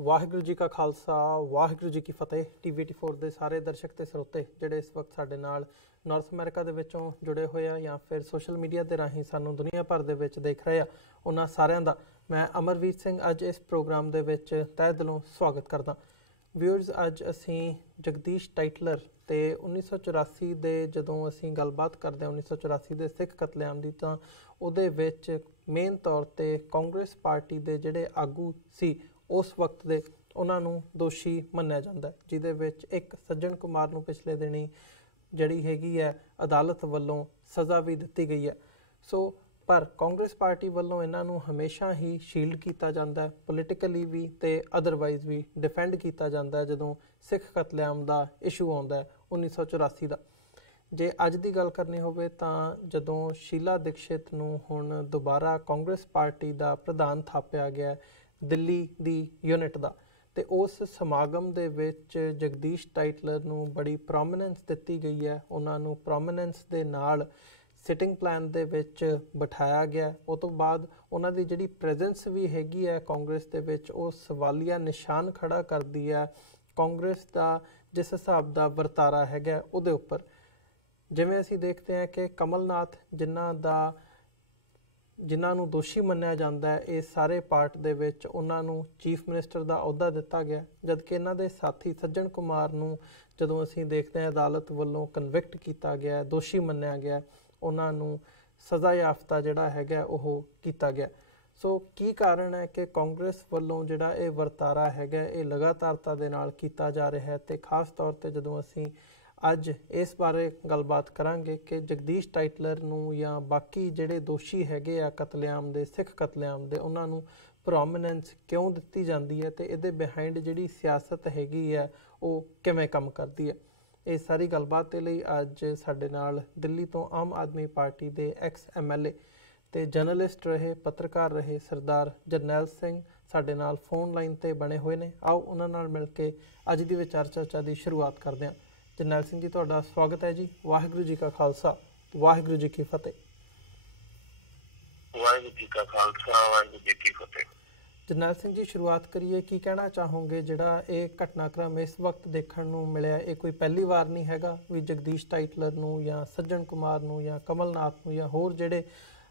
ਵਾਹਿਗੁਰੂ जी का खालसा वाहिगुरू जी की फतेह। TV 84 ਦੇ ਸਾਰੇ ਦਰਸ਼ਕ ਤੇ ਸਰੋਤੇ ਜਿਹੜੇ ਇਸ ਵਕਤ ਸਾਡੇ ਨਾਲ ਨਾਰਥ ਅਮਰੀਕਾ ਦੇ ਵਿੱਚੋਂ ਜੁੜੇ ਹੋਏ ਆ ਜਾਂ ਫਿਰ ਸੋਸ਼ਲ ਮੀਡੀਆ ਦੇ ਰਾਹੀਂ ਸਾਨੂੰ ਦੁਨੀਆ ਭਰ ਦੇ ਵਿੱਚ ਦੇਖ ਰਹੇ ਆ, ਉਹਨਾਂ ਸਾਰਿਆਂ ਦਾ ਮੈਂ ਅਮਰਵੀਰ ਸਿੰਘ ਅੱਜ ਇਸ ਪ੍ਰੋਗਰਾਮ ਦੇ ਵਿੱਚ ਤਹਿ ਦਿਲੋਂ ਸਵਾਗਤ ਕਰਦਾ। ਵਿਊਅਰਸ, ਅੱਜ ਅਸੀਂ ਜਗਦੀਸ਼ ਟਾਈਟਲਰ ਤੇ 1984 ਦੇ ਜਦੋਂ ਅਸੀਂ ਗੱਲਬਾਤ ਕਰਦੇ ਹਾਂ 1984 ਦੇ ਸਿੱਖ ਕਤਲੇਆਮ ਦੀ, ਤਾਂ ਉਹਦੇ ਵਿੱਚ ਮੇਨ ਤੌਰ ਤੇ ਕਾਂਗਰਸ ਪਾਰਟੀ ਦੇ ਜਿਹੜੇ ਆਗੂ ਸੀ उस वक्त दे उन्होंने दोषी मन्निया जाता है, जिहदे विच एक सज्जन कुमार नूं पिछले दिनी जिहड़ी हैगी है अदालत वल्लों सज़ा भी दित्ती गई है। सो पर कांग्रेस पार्टी वल्लों इन्हां नूं हमेशा ही शील्ड किया जाता है, पोलिटिकली भी ते अदरवाइज भी डिफेंड किया जाता है जदों सिख कतलेआम का इशू आउंदा है 1984 का। जे अज की गल करनी होवे तां जदों शीला दीक्षित नूं हुण दोबारा कांग्रेस पार्टी का प्रधान थापिया गया दिल्ली दी यूनिट का, तो उस समागम दे विच जगदीश टाइटलर नूं बड़ी प्रोमिनेंस दित्ती गई है। उन्होंने प्रोमिनेंस दे नाल सिटिंग प्लान दे विच बिठाया गया। उस तो बाद उन्हां दी जिहड़ी प्रेजेंस भी हैगी है कांग्रेस दे विच वो सवालिया निशान खड़ा करदी है कांग्रेस का जिस हिसाब का वरतारा हैगा उहदे उपर। जिवें असीं देखते हैं कि कमलनाथ जिन्हों दोषी मन्निया जाता है, ये सारे पार्ट दे विच उन्होंने चीफ मिनिस्टर का अहुदा दिता गया, जबकि इन्हां दे साथी सज्जन कुमार नूं जदों असीं देखते हैं अदालत वल्लों कन्विक्ट किया गया, दोषी मन्निया गया, उन्होंने सज़ा याफ्ता जिहड़ा हैगा ओह कीता गया। सो की कारण है कि कांग्रेस वल्लों जिहड़ा ये वरतारा हैगा ये लगातारता दे नाल कीता जा रहा है, तो खास तौर पर जदों असीं अज इस बारे गलबात करांगे कि जगदीश टाइटलर नूं या बाकी जिहड़े दोषी हैगे आ कतलेआम दे सिख कतलेआम दे उन्हां नूं प्रोमिनेंस क्यों दित्ती जाती है, तो इहदे बिहाइंड जिहड़ी सियासत हैगी है वो किवें काम करती है। ये सारी गलबात दे लई अज साडे नाल दिल्ली तो आम आदमी पार्टी के एक्स MLA ते जर्नलिस्ट रहे, पत्रकार रहे सरदार जरनैल सिंह साडे नाल फोन लाइन ते बने हुए ने। आओ उन्हां नाल मिल के अज दी विचार चर्चा की शुरुआत करते हैं। जरनैल सिंह जी, तुहाडा स्वागत है जी। वाहिगुरू जी का खालसा वाहिगुरू जी की फतेह। वाहिगुरू जी का खालसा वाहिगुरू जी की फतेह। जरनैल सिंह जी, शुरुआत करिए, की कहना चाहोगे जिहड़ा ये घटनाक्रम इस वक्त देखण नूं मिलिया, ये कोई पहली वार नहीं हैगा भी जगदीश टाइटलर नूं या सज्जन कुमार नूं या कमलनाथ नूं या होर जिहड़े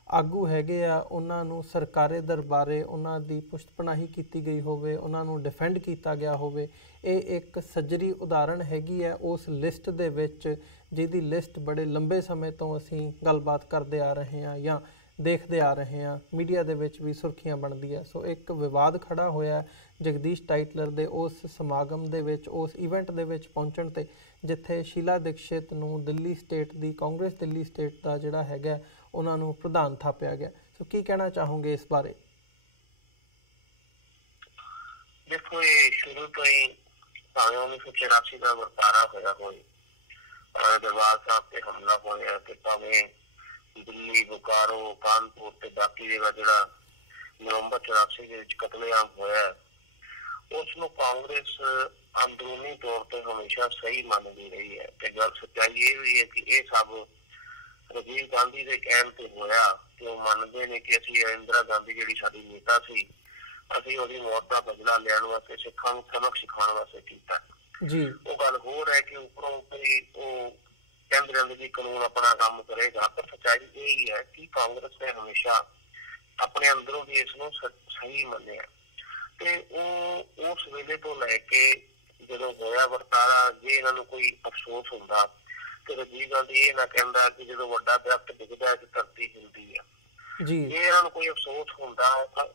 आगू हैगे आ उन्हां नूं सरकारे दरबारे उन्हां दी पुष्टपनाही कीती गई होवे, उन्हां नूं डिफेंड किया गया होवे। ये एक सज्जरी उदाहरण हैगी है उस लिस्ट दे विच जिहदी लिस्ट बड़े लंबे समय तो असीं गलबात करते आ रहे हैं या देखते आ रहे हैं, मीडिया दे विच भी सुर्खियां बनदी है। सो एक विवाद खड़ा होया जगदीश टाइटलर दे उस समागम दे विच उस इवेंट दे विच पहुंचण ते जिथे शीला दीक्षित नूं दिल्ली स्टेट दी कांग्रेस दिल्ली स्टेट का जिहड़ा हैगा उन्होंने प्रधान थापिया गया। सो की कहना चाहोगे इस बारे? देखो, ये शुरू तो ही 1984 का वरतारा होया होए दरबार साहब पे हमला होया ते भावें दिल्ली, बोकारो, कानपुर ते बाकी जगह जिहड़ा नवंबर 84 के विच कतलेआम होया उसनूं कांग्रेस अंदरूनी तौर पर हमेशा सही मानती रही है। ते गल सच्चाई ये भी है कि ये सब राजीव गांधी के कहण ते होया कि वो मानते हैं कि असीं इंदिरा गांधी जिहड़ी साडी नेता सी असीं उहदी मौत का बदला लैण वास्ते सिखां नूं सबक सिखाउण वास्ते कीता जी। वो गल होर है कि उपरों उपरी वो कहते रहते कि कानून अपना काम करेगा, पर सच्चाई यही है कि कांग्रेस ने हमेशा अपने अंदरों भी इसनूं सही मन्निया ते उस वेले तो लैके जदों होया वरतारा जे इन्हां नूं कोई अफसोस हुंदा ते राजीव गांधी ये ना कहंदा कि जदों वड्डा दरख्त डिगदा है ते धरती हिलदी है जी। जे इन्हां नूं कोई अफसोस हुंदा तां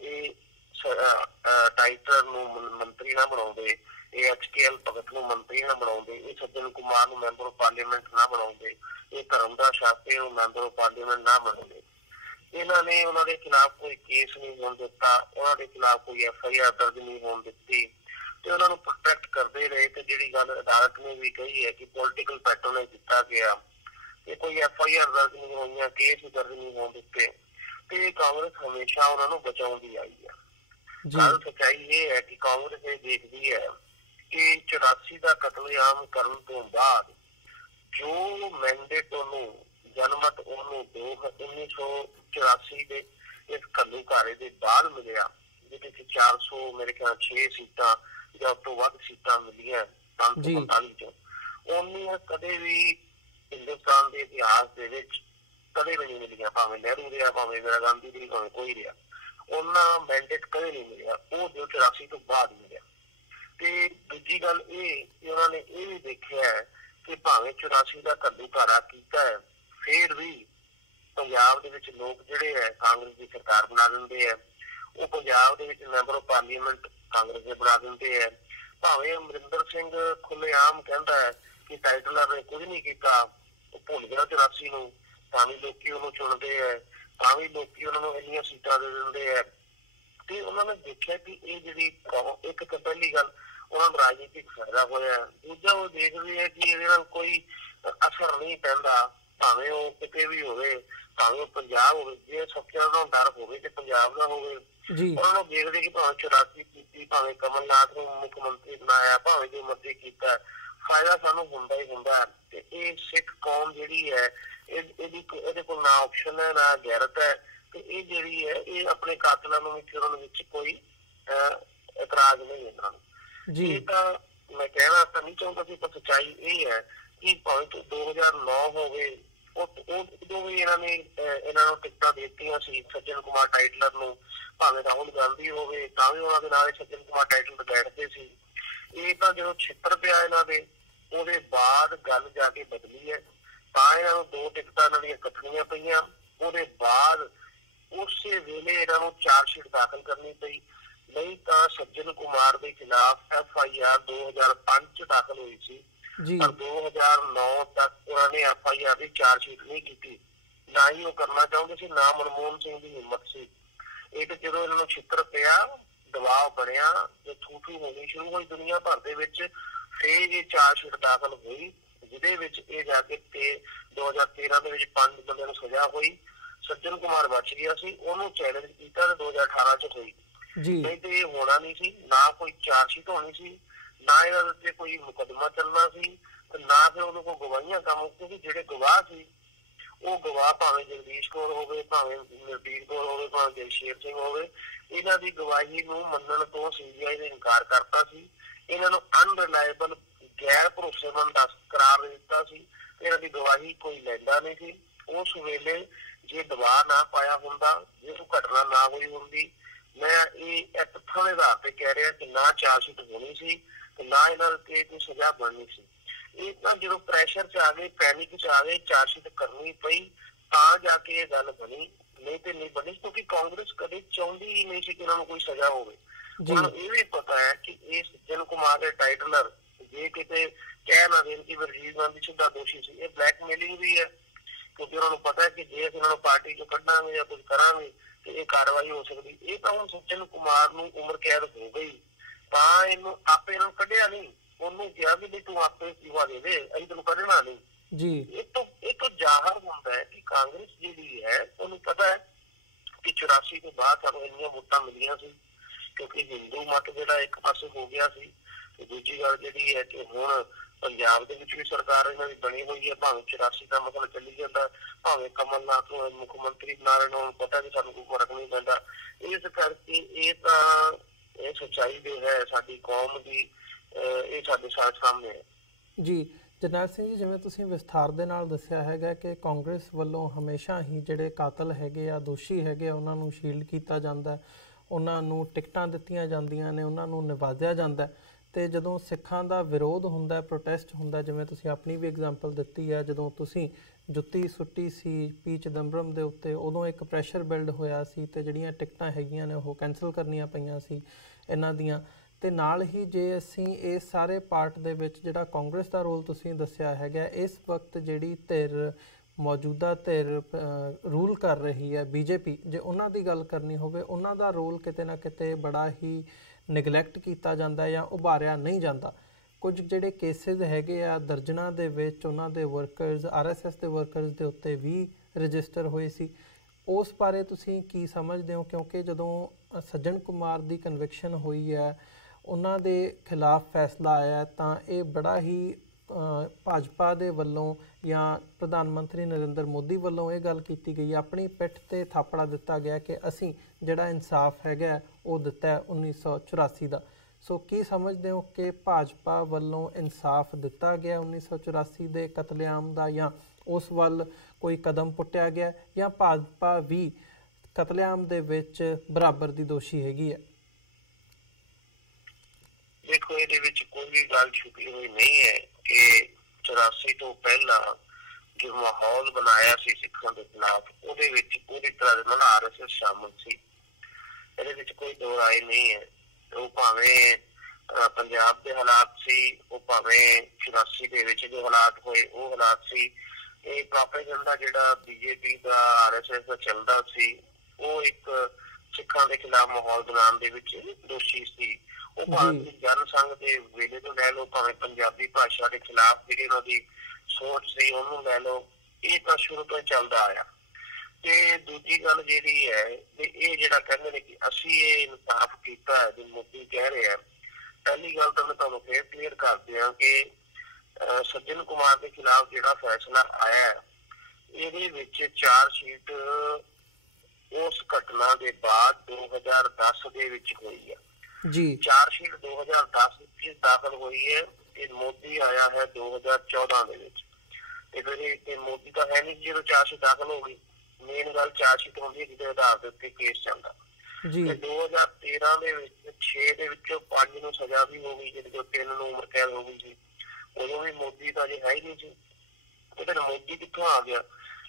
टाइटलर नूं मंत्री ना बनाउंदे, ये HKL भगत नूं मंत्री ना बनाउंदे, ये सज्जन कुमार नूं मैंबर ऑफ पार्लीमेंट ना बनाउंदे, ये धर्मदास शास्त्री नूं मैंबर ऑफ पार्लीमेंट ना बनाउंदे। इन्हां ने उन्हां दे खिलाफ कोई केस नहीं होण दित्ता, उन्हां दे खिलाफ कोई FIR दर्ज नहीं होण दित्ती ते उन्हां नूं प्रोटेक्ट करदे रहे। ते जिहड़ी गल अदालत ने भी कही है कि पॉलिटिकल पैटर्न दित्ता गया, ये कोई FIR दर्ज नहीं होईयां, केस दर्ज नहीं होण दित्ते, ते कांग्रेस हमेशा उन्हां नूं बचाउंदी आई है। गल सच्चाई ये है कि कांग्रेस ये देखदी है कि 84 का कतलेआम करन तो बाद जो मैंडेट उन्होंने जनमत उन्होंने 1984 के इस घल्लूघारे के बाद मिलिया जिहदे 400 मेरे ख्याल 6 सीटां ਜਾਂ ਉਸ ਤੋਂ ਵੱਧ ਸੀਟਾਂ ਮਿਲੀਆਂ 545 ਚੋਂ, ਉਨੀਆਂ ਕਦੇ ਵੀ ਹਿੰਦੁਸਤਾਨ ਦੇ ਇਤਿਹਾਸ ਦੇ ਵਿੱਚ ਕਦੇ ਵੀ ਨਹੀਂ ਮਿਲੀਆਂ। ਭਾਵੇਂ ਨਹਿਰੂ ਰਿਹਾ, ਭਾਵੇਂ ਇੰਦਰਾ ਗਾਂਧੀ ਰਹੀ, ਭਾਵੇਂ ਕੋਈ ਰਿਹਾ, ਉਹਨਾਂ ਮੈਂਡੇਟ ਕਦੇ ਨਹੀਂ ਮਿਲਿਆ। ਉਹ ਜੋ 84 ਤੋਂ ਬਾਅਦ ਮਿਲਿਆ। ਤੇ ਦੂਜੀ ਗੱਲ ਇਹ ਕਿ ਉਹਨਾਂ ਨੇ ਇਹ ਵੀ ਦੇਖਿਆ ਕਿ ਭਾਵੇਂ 84 ਦਾ ਘੱਲੂ ਘਾਰਾ ਕੀਤਾ ਹੈ, ਫੇਰ ਵੀ ਪੰਜਾਬ ਦੇ ਵਿੱਚ ਲੋਕ ਜਿਹੜੇ ਹੈ ਕਾਂਗਰਸ ਦੀ ਸਰਕਾਰ ਬਣਾ ਦਿੰਦੇ ਹੈ। ਉਹ ਪੰਜਾਬ ਦੇ ਵਿੱਚ ਮੈਂਬਰ ਆਫ ਪਾਰਲੀਮੈਂਟ ਕਾਂਗਰਸ ਦੇ ਬਣਾ ਦਿੰਦੇ ਹੈ। ਭਾਵੇਂ ਅਮਰਿੰਦਰ ਸਿੰਘ ਖੁੱਲ੍ਹੇਆਮ ਕਹਿੰਦਾ ਹੈ ਕਿ ਟਾਈਟਲਰ ਨੇ ਕੁਝ ਨਹੀਂ ਕੀਤਾ, ਉਹ ਭੁੱਲ ਗਿਆ 84 ਨੂੰ, ਤਾਂ ਵੀ ਲੋਕੀ ਉਹਨੂੰ ਚੁਣਦੇ ਹੈ, ਤਾਂ ਵੀ ਲੋਕੀ ਉਹਨਾਂ ਨੂੰ ਇੰਨੀਆਂ ਸੀਟਾਂ ਦੇ ਦਿੰਦੇ ਹੈ। ਤੇ ਉਹਨਾਂ ਨੇ ਦੇਖਿਆ ਕਿ ਇਹ ਜਿਹੜੀ ਇੱਕ ਤਾਂ ਪਹਿਲੀ ਗੱਲ ਉਹਨਾਂ ਨੂੰ ਰਾਜਨੀਤਿਕ ਫਾਇਦਾ ਹੋਇਆ। ਦੂਜਾ ਉਹ ਦੇਖਦੇ ਹੈ ਕਿ ਇਹਦੇ ਨਾਲ ਕੋਈ ਅਸਰ ਨਹੀਂ ਪੈਂਦਾ, ਭਾਵੇਂ ਉਹ ਕਿਤੇ ਵੀ ਹੋਵੇ, ਭਾਵੇਂ ਉਹ ਪੰਜਾਬ ਹੋਵੇ। ਜੇ ਸੱਚਿਆਂ ਦਾ ਡਰ ਹੋਵੇ ਤੇ ਪੰਜਾਬ ਦਾ ਹੋਵੇ। ਉਹਨਾਂ ਨੂੰ ਦੇਖਦੇ ਕਿ ਭਾਵੇਂ 84 ਕੀਤੀ, ਭਾਵੇਂ ਕਮਲਨਾਥ ਨੂੰ ਮੁੱਖ ਮੰਤਰੀ ਬਣਾਇਆ, ਭਾਵੇਂ ਜੋ ਮਰਜ਼ੀ ਕੀਤਾ, ਫਾਇਦਾ ਸਾਨੂੰ ਹੁੰਦਾ ਹੀ ਹੁੰਦਾ। ਤੇ ਇਹ ਸਿੱਖ ਕੌਮ ਜਿਹੜੀ ਹੈ ਇਹਦੇ ਕੋਲ ਨਾ ਆਪਸ਼ਨ ਹੈ, ਨਾ ਗੈਰਤ ਹੈ। ਤੇ ਇਹ ਜਿਹੜੀ ਹੈ ਇਹ ਆਪਣੇ ਕਾਤਲਾਂ ਨੂੰ ਵੀ ਚੁਣਨ ਵਿੱਚ ਕੋਈ ਇਤਰਾਜ਼ ਨਹੀਂ ਇਹਨਾਂ ਨੂੰ। ਇਹ ਤਾਂ ਮੈਂ ਕਹਿਣਾ ਤਾਂ ਨਹੀਂ ਚਾਹੁੰਦਾ ਸੀ, ਪਰ ਸੱਚਾਈ ਇਹ ਹੈ ਕਿ ਭਾਵੇਂ 2009 ਹੋਵੇ, ਉਦੋਂ ਵੀ ਇਹਨਾਂ ਨੂੰ ਟਿਕਟਾਂ ਦੇ ਦਿੱਤੀਆਂ ਸੀ ਸੱਜਣ ਕੁਮਾਰ ਟਾਈਟਲਰ ਨੂੰ। ਭਾਵੇਂ ਰਾਹੁਲ ਗਾਂਧੀ ਹੋਵੇ ਤਾਂ ਵੀ ਉਹਨਾਂ ਦੇ ਨਾਲ ਸੱਜਣ ਕੁਮਾਰ ਟਾਈਟਲਰ ਬੈਠਦੇ ਸੀ। ਇਹ ਤਾਂ ਜਦੋਂ ਛਿੱਤਰ ਪਿਆ ਇਹਨਾਂ ਦੇ, ਉਹਦੇ ਬਾਅਦ ਗੱਲ ਜਾ ਕੇ ਬਦਲੀ ਹੈ। ਤਾਂ ਇਹਨਾਂ ਨੂੰ 2 ਟਿਕਟਾਂ ਇਹਨਾਂ ਦੀਆਂ ਕੱਟਣੀਆਂ ਪਈਆਂ। ਉਹਦੇ ਬਾਅਦ ਉਸੇ ਵੇਲੇ ਇਹਨਾਂ ਨੂੰ ਚਾਰਜਸ਼ੀਟ ਦਾਖਲ ਕਰਨੀ ਪਈ। ਨਹੀਂ ਤਾਂ ਸੱਜਣ ਕੁਮਾਰ ਦੇ ਖਿਲਾਫ FIR 2005 ਚ ਦਾਖਲ ਹੋਈ ਸੀ, ਪਰ 2009 ਤੱਕ ਉਹਨਾਂ ਨੇ FIR ਦੀ ਚਾਰਜਸ਼ੀਟ ਨਹੀਂ ਕੀਤੀ। ਨਾ ਹੀ ਉਹ ਕਰਨਾ ਚਾਹੁੰਦੇ ਸੀ, ਨਾ ਮਨਮੋਹਨ ਸਿੰਘ ਦੀ ਹਿੰਮਤ ਸੀ। ਇਹ ਤੇ ਜਦੋਂ ਇਹਨਾਂ ਨੂੰ ਛਿੱਤਰ ਪਿਆ, ਦਬਾਅ ਬਣਿਆ, ਜੇ ਥੂ-ਥੂ ਹੋਣੀ ਸ਼ੁਰੂ ਹੋਈ ਦੁਨੀਆ ਭਰ ਦੇ ਵਿੱਚ, ਫੇਰ ਇਹ ਚਾਰਜਸ਼ੀਟ ਦਾਖਲ ਹੋਈ, ਜਿਹਦੇ ਵਿੱਚ ਇਹ ਜਾ ਕੇ 2013 ਦੇ ਵਿੱਚ 5 ਬੰਦਿਆਂ ਨੂੰ ਸਜ਼ਾ ਹੋਈ। ਸੱਜਣ ਕੁਮਾਰ ਬਚ ਗਿਆ ਸੀ, ਉਹਨੂੰ ਚੈਲੰਜ ਕੀਤਾ ਤੇ 2018 ਚ ਹੋਈ। ਨਹੀਂ ਤੇ ਇਹ ਹੋਣਾ ਨਹੀਂ ਸੀ। ਨਾ ਕੋਈ ਚਾਰਜਸ਼ੀਟ ਹੋਣੀ ਸੀ, ਨਾ ਇਹਨਾਂ ਦੇ ਉੱਤੇ ਕੋਈ ਮੁਕੱਦਮਾ ਚੱਲਣਾ ਸੀ, ਤੇ ਨਾ ਫਿਰ ਉਹਦੇ ਕੋਲ ਗਵਾਹੀਆਂ ਕੰਮ। ਕਿਉਂਕਿ ਜਿਹੜੇ ਗਵਾਹ ਸੀ ਉਹ ਗਵਾਹ ਭਾਵੇਂ ਜਗਦੀਸ਼ ਕੌਰ ਹੋਵੇ, ਭਾਵੇਂ ਨਰਦੀਪ ਕੌਰ ਹੋਵੇ, ਭਾਵੇਂ ਜਗਸ਼ੇਰ ਸਿੰਘ ਹੋਵੇ, ਇਹਨਾਂ ਦੀ ਗਵਾਹੀ ਨੂੰ ਮੰਨਣ ਤੋਂ CBI ਨੇ ਇਨਕਾਰ ਕਰਤਾ ਸੀ। ਇਹਨਾਂ ਨੂੰ ਅਨਰਿਲਾਇਬਲ, ਗੈਰ ਭਰੋਸੇਮੰਦ ਕਰਾਰ ਦੇ ਦਿੱਤਾ ਸੀ। ਇਹਨਾਂ ਦੀ ਗਵਾਹੀ ਕੋਈ ਲੈਂਦਾ ਨਹੀਂ ਸੀ। ਉਸ ਵੇਲੇ ਜੇ ਦਬਾਅ ਨਾ ਪਾਇਆ ਹੁੰਦਾ, ਜੇ ਉਹ ਘਟਨਾ ਨਾ ਹੋਈ ਹੁੰਦੀ, ਮੈਂ ਇਹ ਤੱਥਾਂ ਦੇ ਆਧਾਰ ਤੇ ਕਹਿ ਰਿਹਾ ਕਿ ਨਾ ਚਾਰਜਸ਼ੀਟ ਹੋਣੀ ਸੀ ਤੇ ਨਾ ਇਹਨਾਂ ਤੇ ਕੋਈ ਸਜ਼ਾ ਬਣਨੀ ਸੀ। ਇਹ ਤਾਂ ਜਦੋਂ ਪ੍ਰੈਸ਼ਰ ਚ ਆ ਗਏ, ਪੈਨਿਕ ਚ ਆ ਗਏ, ਚਾਰਜਸ਼ੀਟ ਕਰਨੀ ਪਈ, ਤਾਂ ਜਾ ਕੇ ਇਹ ਗੱਲ ਬਣੀ। ਨਹੀਂ ਤੇ ਨਹੀਂ ਬਣੀ, ਕਿਉਂਕਿ ਕਾਂਗਰਸ ਕਦੇ ਚਾਹੁੰਦੀ ਹੀ ਨਹੀਂ ਸੀ ਕਿ ਇਹਨਾਂ ਨੂੰ ਕੋਈ ਸਜ਼ਾ ਹੋਵੇ। ਉਹਨਾਂ ਨੂੰ ਇਹ ਵੀ ਪਤਾ ਹੈ ਕਿ ਇਹ ਸੱਜਣ ਕੁਮਾਰ ਦੇ ਟਾਈਟਲਰ ਜੇ ਕਿਤੇ ਕਹਿ ਨਾ ਦੇਣ ਕਿ ਰਾਜੀਵ ਗਾਂਧੀ ਸਿੱਧਾ ਦੋਸ਼ੀ ਸੀ, ਇਹ ਬਲੈਕਮੇਲਿੰਗ ਵੀ ਹੈ। ਕਿਉਂਕਿ ਉਹਨਾਂ ਨੂੰ ਪਤਾ ਹੈ ਕਿ ਜੇ ਅਸੀਂ ਇਹਨਾਂ ਨੂੰ ਪਾਰਟੀ ਚੋਂ ਕੱਢਾਂਗੇ ਜਾਂ ਕੁਝ ਕਰਾਂਗੇ ਤੇ ਇਹ ਕਾਰਵਾਈ ਹੋ ਸਕਦੀ। ਇਹ ਤਾਂ ਹੁਣ ਸੱਜਣ ਕੁਮਾਰ ਨੂੰ ਉਮਰ ਕੈਦ ਹੋ ਗਈ, ਤਾਂ ਇਹਨੂੰ ਆਪੇ ਇਹਨਾਂ ਨੂੰ ਕੱਢਿਆ ਨਹੀਂ। ਉਹਨੂੰ ਕਿਹਾ ਵੀ ਤੂੰ ਆਪੇ ਇਸਤੀਫਾ ਦੇ ਦੇ, ਅਸੀਂ ਤੈਨੂੰ ਕੱਢਣਾ ਨਹੀਂ। ਇਹ ਤੋਂ ਜ਼ਾਹਰ ਹੁੰਦਾ ਹੈ ਕਿ ਕਾਂਗਰਸ ਜਿਹੜੀ ਹੈ ਉਹਨੂੰ ਪਤਾ ਹੈ ਕਿ 84 ਤੋਂ ਬਾਅਦ ਸਾਨੂੰ ਇੰਨੀਆਂ ਵੋਟਾਂ ਮਿਲੀਆਂ ਸੀ, ਕਿਉਂਕਿ ਹਿੰਦੂ ਮਤ ਜਿਹੜਾ ਇੱਕ ਪਾਸੇ ਹੋ ਗਿਆ ਸੀ। ਤੇ ਦੂਜੀ ਗੱਲ ਜਿਹੜੀ ਹੈ ਕਿ ਹੁਣ ਪੰਜਾਬ ਦੇ ਵਿੱਚ ਵੀ ਸਰਕਾਰ ਇਹਨਾਂ ਦੀ ਬਣੀ ਹੋਈ ਹੈ। ਭਾਵੇਂ 84 ਦਾ ਮਸਲਾ ਚੱਲੀ ਜਾਂਦਾ, ਭਾਵੇਂ ਕਮਲਨਾਥ ਨੂੰ ਮੁੱਖ ਮੰਤਰੀ ਬਣਾ ਰਹੇ ਨੂੰ ਪਤਾ ਕਿ ਸਾਨੂੰ ਕੋਈ ਫਰਕ ਨਹੀਂ ਪੈਂਦਾ। ਇਸ ਕਰਕੇ ਇਹ ਤਾਂ ਇਹ ਸੱਚਾਈ ਦੇ ਹੈ ਸਾਡੀ ਕੌਮ ਦੀ, ਇਹ ਸਾਡੇ ਸਾਹਮਣੇ ਹੈ। ਜੀ ਜਰਨੈਲ ਸਿੰਘ ਜੀ, ਜਿਵੇਂ ਤੁਸੀਂ ਵਿਸਥਾਰ ਦੇ ਨਾਲ ਦੱਸਿਆ ਹੈਗਾ ਕਿ ਕਾਂਗਰਸ ਵੱਲੋਂ ਹਮੇਸ਼ਾ ਹੀ ਜਿਹੜੇ ਕਾਤਲ ਹੈਗੇ ਆ, ਦੋਸ਼ੀ ਹੈਗੇ ਆ, ਉਹਨਾਂ ਨੂੰ ਸ਼ੀਲਡ ਕੀਤਾ ਜਾਂਦਾ, ਉਹਨਾਂ ਨੂੰ ਟਿਕਟਾਂ ਦਿੱਤੀਆਂ ਜਾਂਦੀਆਂ ਨੇ, ਉਹਨਾਂ ਨੂੰ ਨਿਵਾਜਿਆ ਜਾਂਦਾ। ਤੇ ਜਦੋਂ ਸਿੱਖਾਂ ਦਾ ਵਿਰੋਧ ਹੁੰਦਾ, ਪ੍ਰੋਟੈਸਟ ਹੁੰਦਾ, ਜਿਵੇਂ ਤੁਸੀਂ ਆਪਣੀ ਵੀ ਐਗਜ਼ਾਮਪਲ ਦਿੱਤੀ ਹੈ, ਜਦੋਂ ਤੁਸੀਂ ਜੁੱਤੀ ਸੁੱਟੀ ਸੀ ਪੀ ਚਿਦੰਬਰਮ ਦੇ ਉੱਤੇ, ਉਦੋਂ ਇੱਕ ਪ੍ਰੈਸ਼ਰ ਬਿਲਡ ਹੋਇਆ ਸੀ ਤੇ ਜਿਹੜੀਆਂ ਟਿਕਟਾਂ ਹੈਗੀਆਂ ਨੇ ਉਹ ਕੈਂਸਲ ਕਰਨੀਆਂ ਪਈਆਂ ਸੀ ਇਹਨਾਂ ਦੀਆਂ। ਤੇ ਨਾਲ ਹੀ ਜੇ ਅਸੀਂ ਇਸ ਸਾਰੇ ਪਾਰਟ ਦੇ ਵਿੱਚ ਜਿਹੜਾ ਕਾਂਗਰਸ ਦਾ ਰੋਲ ਤੁਸੀਂ ਦੱਸਿਆ ਹੈਗਾ, ਇਸ ਵਕਤ ਜਿਹੜੀ ਧਿਰ ਮੌਜੂਦਾ ਧਿਰ ਰੂਲ ਕਰ ਰਹੀ ਹੈ BJP, ਜੇ ਉਹਨਾਂ ਦੀ ਗੱਲ ਕਰਨੀ ਹੋਵੇ, ਉਹਨਾਂ ਦਾ ਰੋਲ ਕਿਤੇ ਨਾ ਕਿਤੇ ਬੜਾ ਹੀ ਨਿਗਲੈਕਟ ਕੀਤਾ ਜਾਂਦਾ ਜਾਂ ਉਭਾਰਿਆ ਨਹੀਂ ਜਾਂਦਾ। ਕੁਝ ਜਿਹੜੇ ਕੇਸਿਸ ਹੈਗੇ ਆ ਦਰਜਨਾਂ ਦੇ ਵਿੱਚ ਉਹਨਾਂ ਦੇ ਵਰਕਰਸ, RSS ਦੇ ਵਰਕਰਸ ਦੇ ਉੱਤੇ ਵੀ ਰਜਿਸਟਰ ਹੋਏ ਸੀ। ਉਸ ਬਾਰੇ ਤੁਸੀਂ ਕੀ ਸਮਝਦੇ ਹੋ? ਕਿਉਂਕਿ ਜਦੋਂ ਸੱਜਣ ਕੁਮਾਰ ਦੀ ਕਨਵਿਕਸ਼ਨ ਹੋਈ ਹੈ, ਉਹਨਾਂ ਦੇ ਖਿਲਾਫ ਫੈਸਲਾ ਆਇਆ, ਤਾਂ ਇਹ ਬੜਾ ਹੀ ਭਾਜਪਾ ਦੇ ਵੱਲੋਂ ਜਾਂ ਪ੍ਰਧਾਨ ਮੰਤਰੀ ਨਰਿੰਦਰ ਮੋਦੀ ਵੱਲੋਂ ਇਹ ਗੱਲ ਕੀਤੀ ਗਈ, ਆਪਣੀ ਪਿੱਠ 'ਤੇ ਥਾਪੜਾ ਦਿੱਤਾ ਗਿਆ ਕਿ ਅਸੀਂ ਜਿਹੜਾ ਇਨਸਾਫ ਹੈਗਾ ਉਹ ਦਿੱਤਾ 1984 ਦਾ। ਸੋ ਕੀ ਸਮਝਦੇ ਹੋ ਕਿ ਭਾਜਪਾ ਵੱਲੋਂ ਇਨਸਾਫ ਦਿੱਤਾ ਗਿਆ 1984 ਦੇ ਕਤਲੇਆਮ ਦਾ, ਜਾਂ ਉਸ ਵੱਲ ਕੋਈ ਕਦਮ ਪੁੱਟਿਆ ਗਿਆ, ਜਾਂ ਭਾਜਪਾ ਵੀ ਕਤਲੇਆਮ ਦੇ ਵਿੱਚ ਬਰਾਬਰ ਦੀ ਦੋਸ਼ੀ ਹੈਗੀ ਹੈ? ਦੇਖੋ, ਇਹਦੇ ਵਿੱਚ ਕੋਈ ਵੀ ਗੱਲ ਛੁਪੀ ਹੋਈ ਨਹੀਂ ਹੈ ਕਿ 84 ਤੋਂ ਪਹਿਲਾਂ ਜੋ ਮਾਹੌਲ ਬਣਾਇਆ ਸੀ ਸਿੱਖਾਂ ਦੇ ਖਿਲਾਫ, ਉਹਦੇ ਵਿੱਚ ਪੂਰੀ ਤਰ੍ਹਾਂ ਦੇ ਨਾਲ RSS ਸ਼ਾਮਲ ਸੀ। ਇਹਦੇ ਵਿੱਚ ਕੋਈ ਦੋ ਰਾਏ ਨਹੀਂ ਹੈ। ਉਹ ਭਾਵੇਂ ਪੰਜਾਬ ਦੇ ਹਾਲਾਤ ਸੀ, ਉਹ ਭਾਵੇਂ 84 ਦੇ ਵਿੱਚ ਜੋ ਹਾਲਾਤ ਹੋਏ ਉਹ ਹਾਲਾਤ ਸੀ। ਇਹ ਪ੍ਰੋਪੇਗੈਂਡਾ ਜਿਹੜਾ BJP ਦਾ RSS ਦਾ ਚੱਲਦਾ ਸੀ, ਉਹ ਇੱਕ ਸਿੱਖਾਂ ਦੇ ਖਿਲਾਫ ਮਾਹੌਲ ਬਣਾਉਣ ਦੇ ਵਿੱਚ ਦੋਸ਼ੀ ਸੀ। ਉਹ ਭਾਰਤੀ ਜਨ ਸੰਘ ਦੇ ਵੇਲੇ ਤੋਂ ਲੈ ਲਓ, ਭਾਵੇਂ ਪੰਜਾਬੀ ਭਾਸ਼ਾ ਦੇ ਖਿਲਾਫ ਜਿਹੜੀ ਉਹਨਾਂ ਦੀ ਸੋਚ ਸੀ ਉਹਨੂੰ ਲੈ ਲਓ, ਇਹ ਤਾਂ ਸ਼ੁਰੂ ਤੋਂ ਚੱਲਦਾ ਆਇਆ। ਤੇ ਦੂਜੀ ਗੱਲ ਜਿਹੜੀ ਹੈ, ਇਹ ਜਿਹੜਾ ਕਹਿੰਦੇ ਨੇ ਕਿ ਅਸੀਂ ਇਹ ਇਨਸਾਫ ਕੀਤਾ ਹੈ, ਜੋ ਮੋਦੀ ਕਹਿ ਰਿਹਾ, ਪਹਿਲੀ ਗੱਲ ਤਾਂ ਮੈਂ ਤੁਹਾਨੂੰ ਫੇਰ ਕਲੀਅਰ ਕਰ ਦਿਆਂ ਕਿ ਸੱਜਣ ਕੁਮਾਰ ਦੇ ਖਿਲਾਫ ਜਿਹੜਾ ਫੈਸਲਾ ਆਇਆ, ਇਹਦੇ ਵਿੱਚ ਚਾਰਜਸ਼ੀਟ ਉਸ ਘਟਨਾ ਦੇ ਬਾਅਦ 2010 ਦੇ ਵਿੱਚ ਹੋਈ ਹੈ ਜੀ। ਚਾਰਜਸ਼ੀਟ 2010 ਵਿੱਚ ਦਾਖਲ ਹੋਈ ਹੈ ਤੇ ਮੋਦੀ ਆਇਆ ਹੈ 2014 ਦੇ ਵਿੱਚ। ਤੇ ਫਿਰ ਇਹ ਮੋਦੀ ਤਾਂ ਹੈ ਨਹੀਂ ਜਦੋਂ ਚਾਰਜਸ਼ੀਟ ਦਾਖਲ ਹੋ ਗਈ। ਮੇਨ ਗੱਲ ਚਾਰਜਸ਼ੀਟ ਹੁੰਦੀ ਹੈ ਜਿਹਦੇ ਆਧਾਰ ਦੇ ਉੱਤੇ ਕੇਸ ਚੱਲਦਾ। ਤੇ 2013 ਦੇ ਵਿੱਚ 6 ਦੇ ਵਿੱਚੋਂ 5 ਨੂੰ ਸਜ਼ਾ ਵੀ ਹੋ ਗਈ, ਜਿਹਦੇ ਤੋਂ 3 ਨੂੰ ਉਮਰ ਕੈਦ ਹੋ ਗਈ ਸੀ। ਉਦੋਂ ਵੀ ਮੋਦੀ ਤਾਂ ਜੇ ਹੈ ਹੀ ਨਹੀਂ ਸੀ। ਤੇ ਫਿਰ ਮੋਦੀ ਕਿੱਥੋਂ ਆ ਗਿਆ?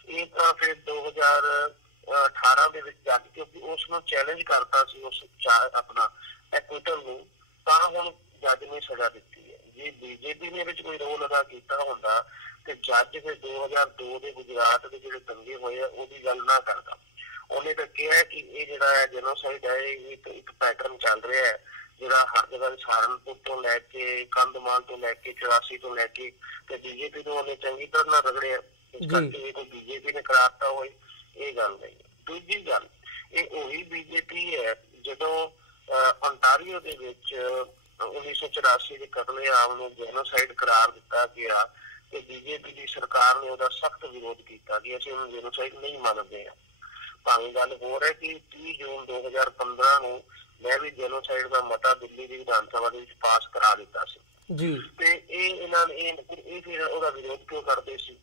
ਇਹ ਤਾਂ ਫਿਰ 2018 ਦੇ ਵਿੱਚ ਜਾ ਕੇ, ਕਿਉਂਕਿ ਉਸ ਨੂੰ ਚੈਲੰਜ ਕਰਤਾ ਸੀ ਉਸ ਆਪਣਾ ਐਕੁਇਟਲ ਨੂੰ, ਤਾਂ ਹੁਣ ਜੱਜ ਨੇ ਸਜ਼ਾ ਦਿੱਤੀ ਹੈ। ਜੇ BJP ਨੇ ਵਿੱਚ ਕੋਈ ਰੋਲ ਅਦਾ ਕੀਤਾ ਹੁੰਦਾ ਤੇ ਜੱਜ ਫਿਰ 2002 ਦੇ ਗੁਜਰਾਤ ਦੇ ਜਿਹੜੇ ਦੰਗੇ ਹੋਏ ਆ ਉਹਦੀ ਗੱਲ ਨਾ ਕਰਦਾ। ਉਹਨੇ ਤਾਂ ਕਿਹਾ ਕਿ ਇਹ ਜਿਹੜਾ ਹੈ ਜੈਨੋਸਾਈਡ ਹੈ, ਇੱਕ ਪੈਟਰਨ ਚੱਲ ਰਿਹਾ ਹੈ ਜਿਹੜਾ ਹਰ ਜਗ੍ਹਾ ਸਹਾਰਨਪੁਰ ਤੋਂ ਲੈ ਕੇ, ਕੰਧਮਾਲ ਤੋਂ ਲੈ ਕੇ, 84 ਤੋਂ ਲੈ ਕੇ, ਤੇ BJP ਨੂੰ ਉਹਨੇ ਚੰਗੀ ਤਰ੍ਹਾਂ ਨਾਲ ਰਗੜਿਆ। ਇਸ ਕਰਕੇ ਇਹ ਕੋਈ BJP ਨੇ ਕਰਾਤਾ ਹੋਏ, ਇਹ ਗੱਲ ਨਹੀਂ। ਦੂਜੀ ਗੱਲ, ਇਹ ਉਹੀ BJP ਹੈ ਜਦੋਂ ontario ਦੇ ਵਿੱਚ 1984 ਦੇ ਕਤਲੇਆਮ ਨੂੰ ਜੈਨੋਸਾਈਡ ਕਰਾਰ ਦਿੱਤਾ ਗਿਆ ਤੇ BJP ਦੀ ਸਰਕਾਰ ਨੇ ਉਹਦਾ ਸਖਤ ਵਿਰੋਧ ਕੀਤਾ ਕਿ ਅਸੀਂ ਉਹਨੂੰ ਜੈਨੋਸਾਈਡ ਨਹੀਂ ਮੰਨਦੇ ਹਾਂ। ਭਾਵੇਂ ਗੱਲ ਹੋਰ ਹੈ ਕਿ 30 ਜੂਨ 2015 ਨੂੰ ਮੈਂ ਵੀ ਜੈਨੋਸਾਈਡ ਦਾ ਮਤਾ ਦਿੱਲੀ ਦੀ ਵਿਧਾਨ ਸਭਾ ਦੇ ਵਿੱਚ ਪਾਸ ਕਰਾ ਦਿੱਤਾ ਸੀ ਜੀ। ਤੇ ਇਹਨਾਂ ਨੇ ਇਹ ਫਿਰ ਉਹਦਾ ਵਿਰੋਧ ਕਿਉਂ ਕਰਦੇ ਸੀ?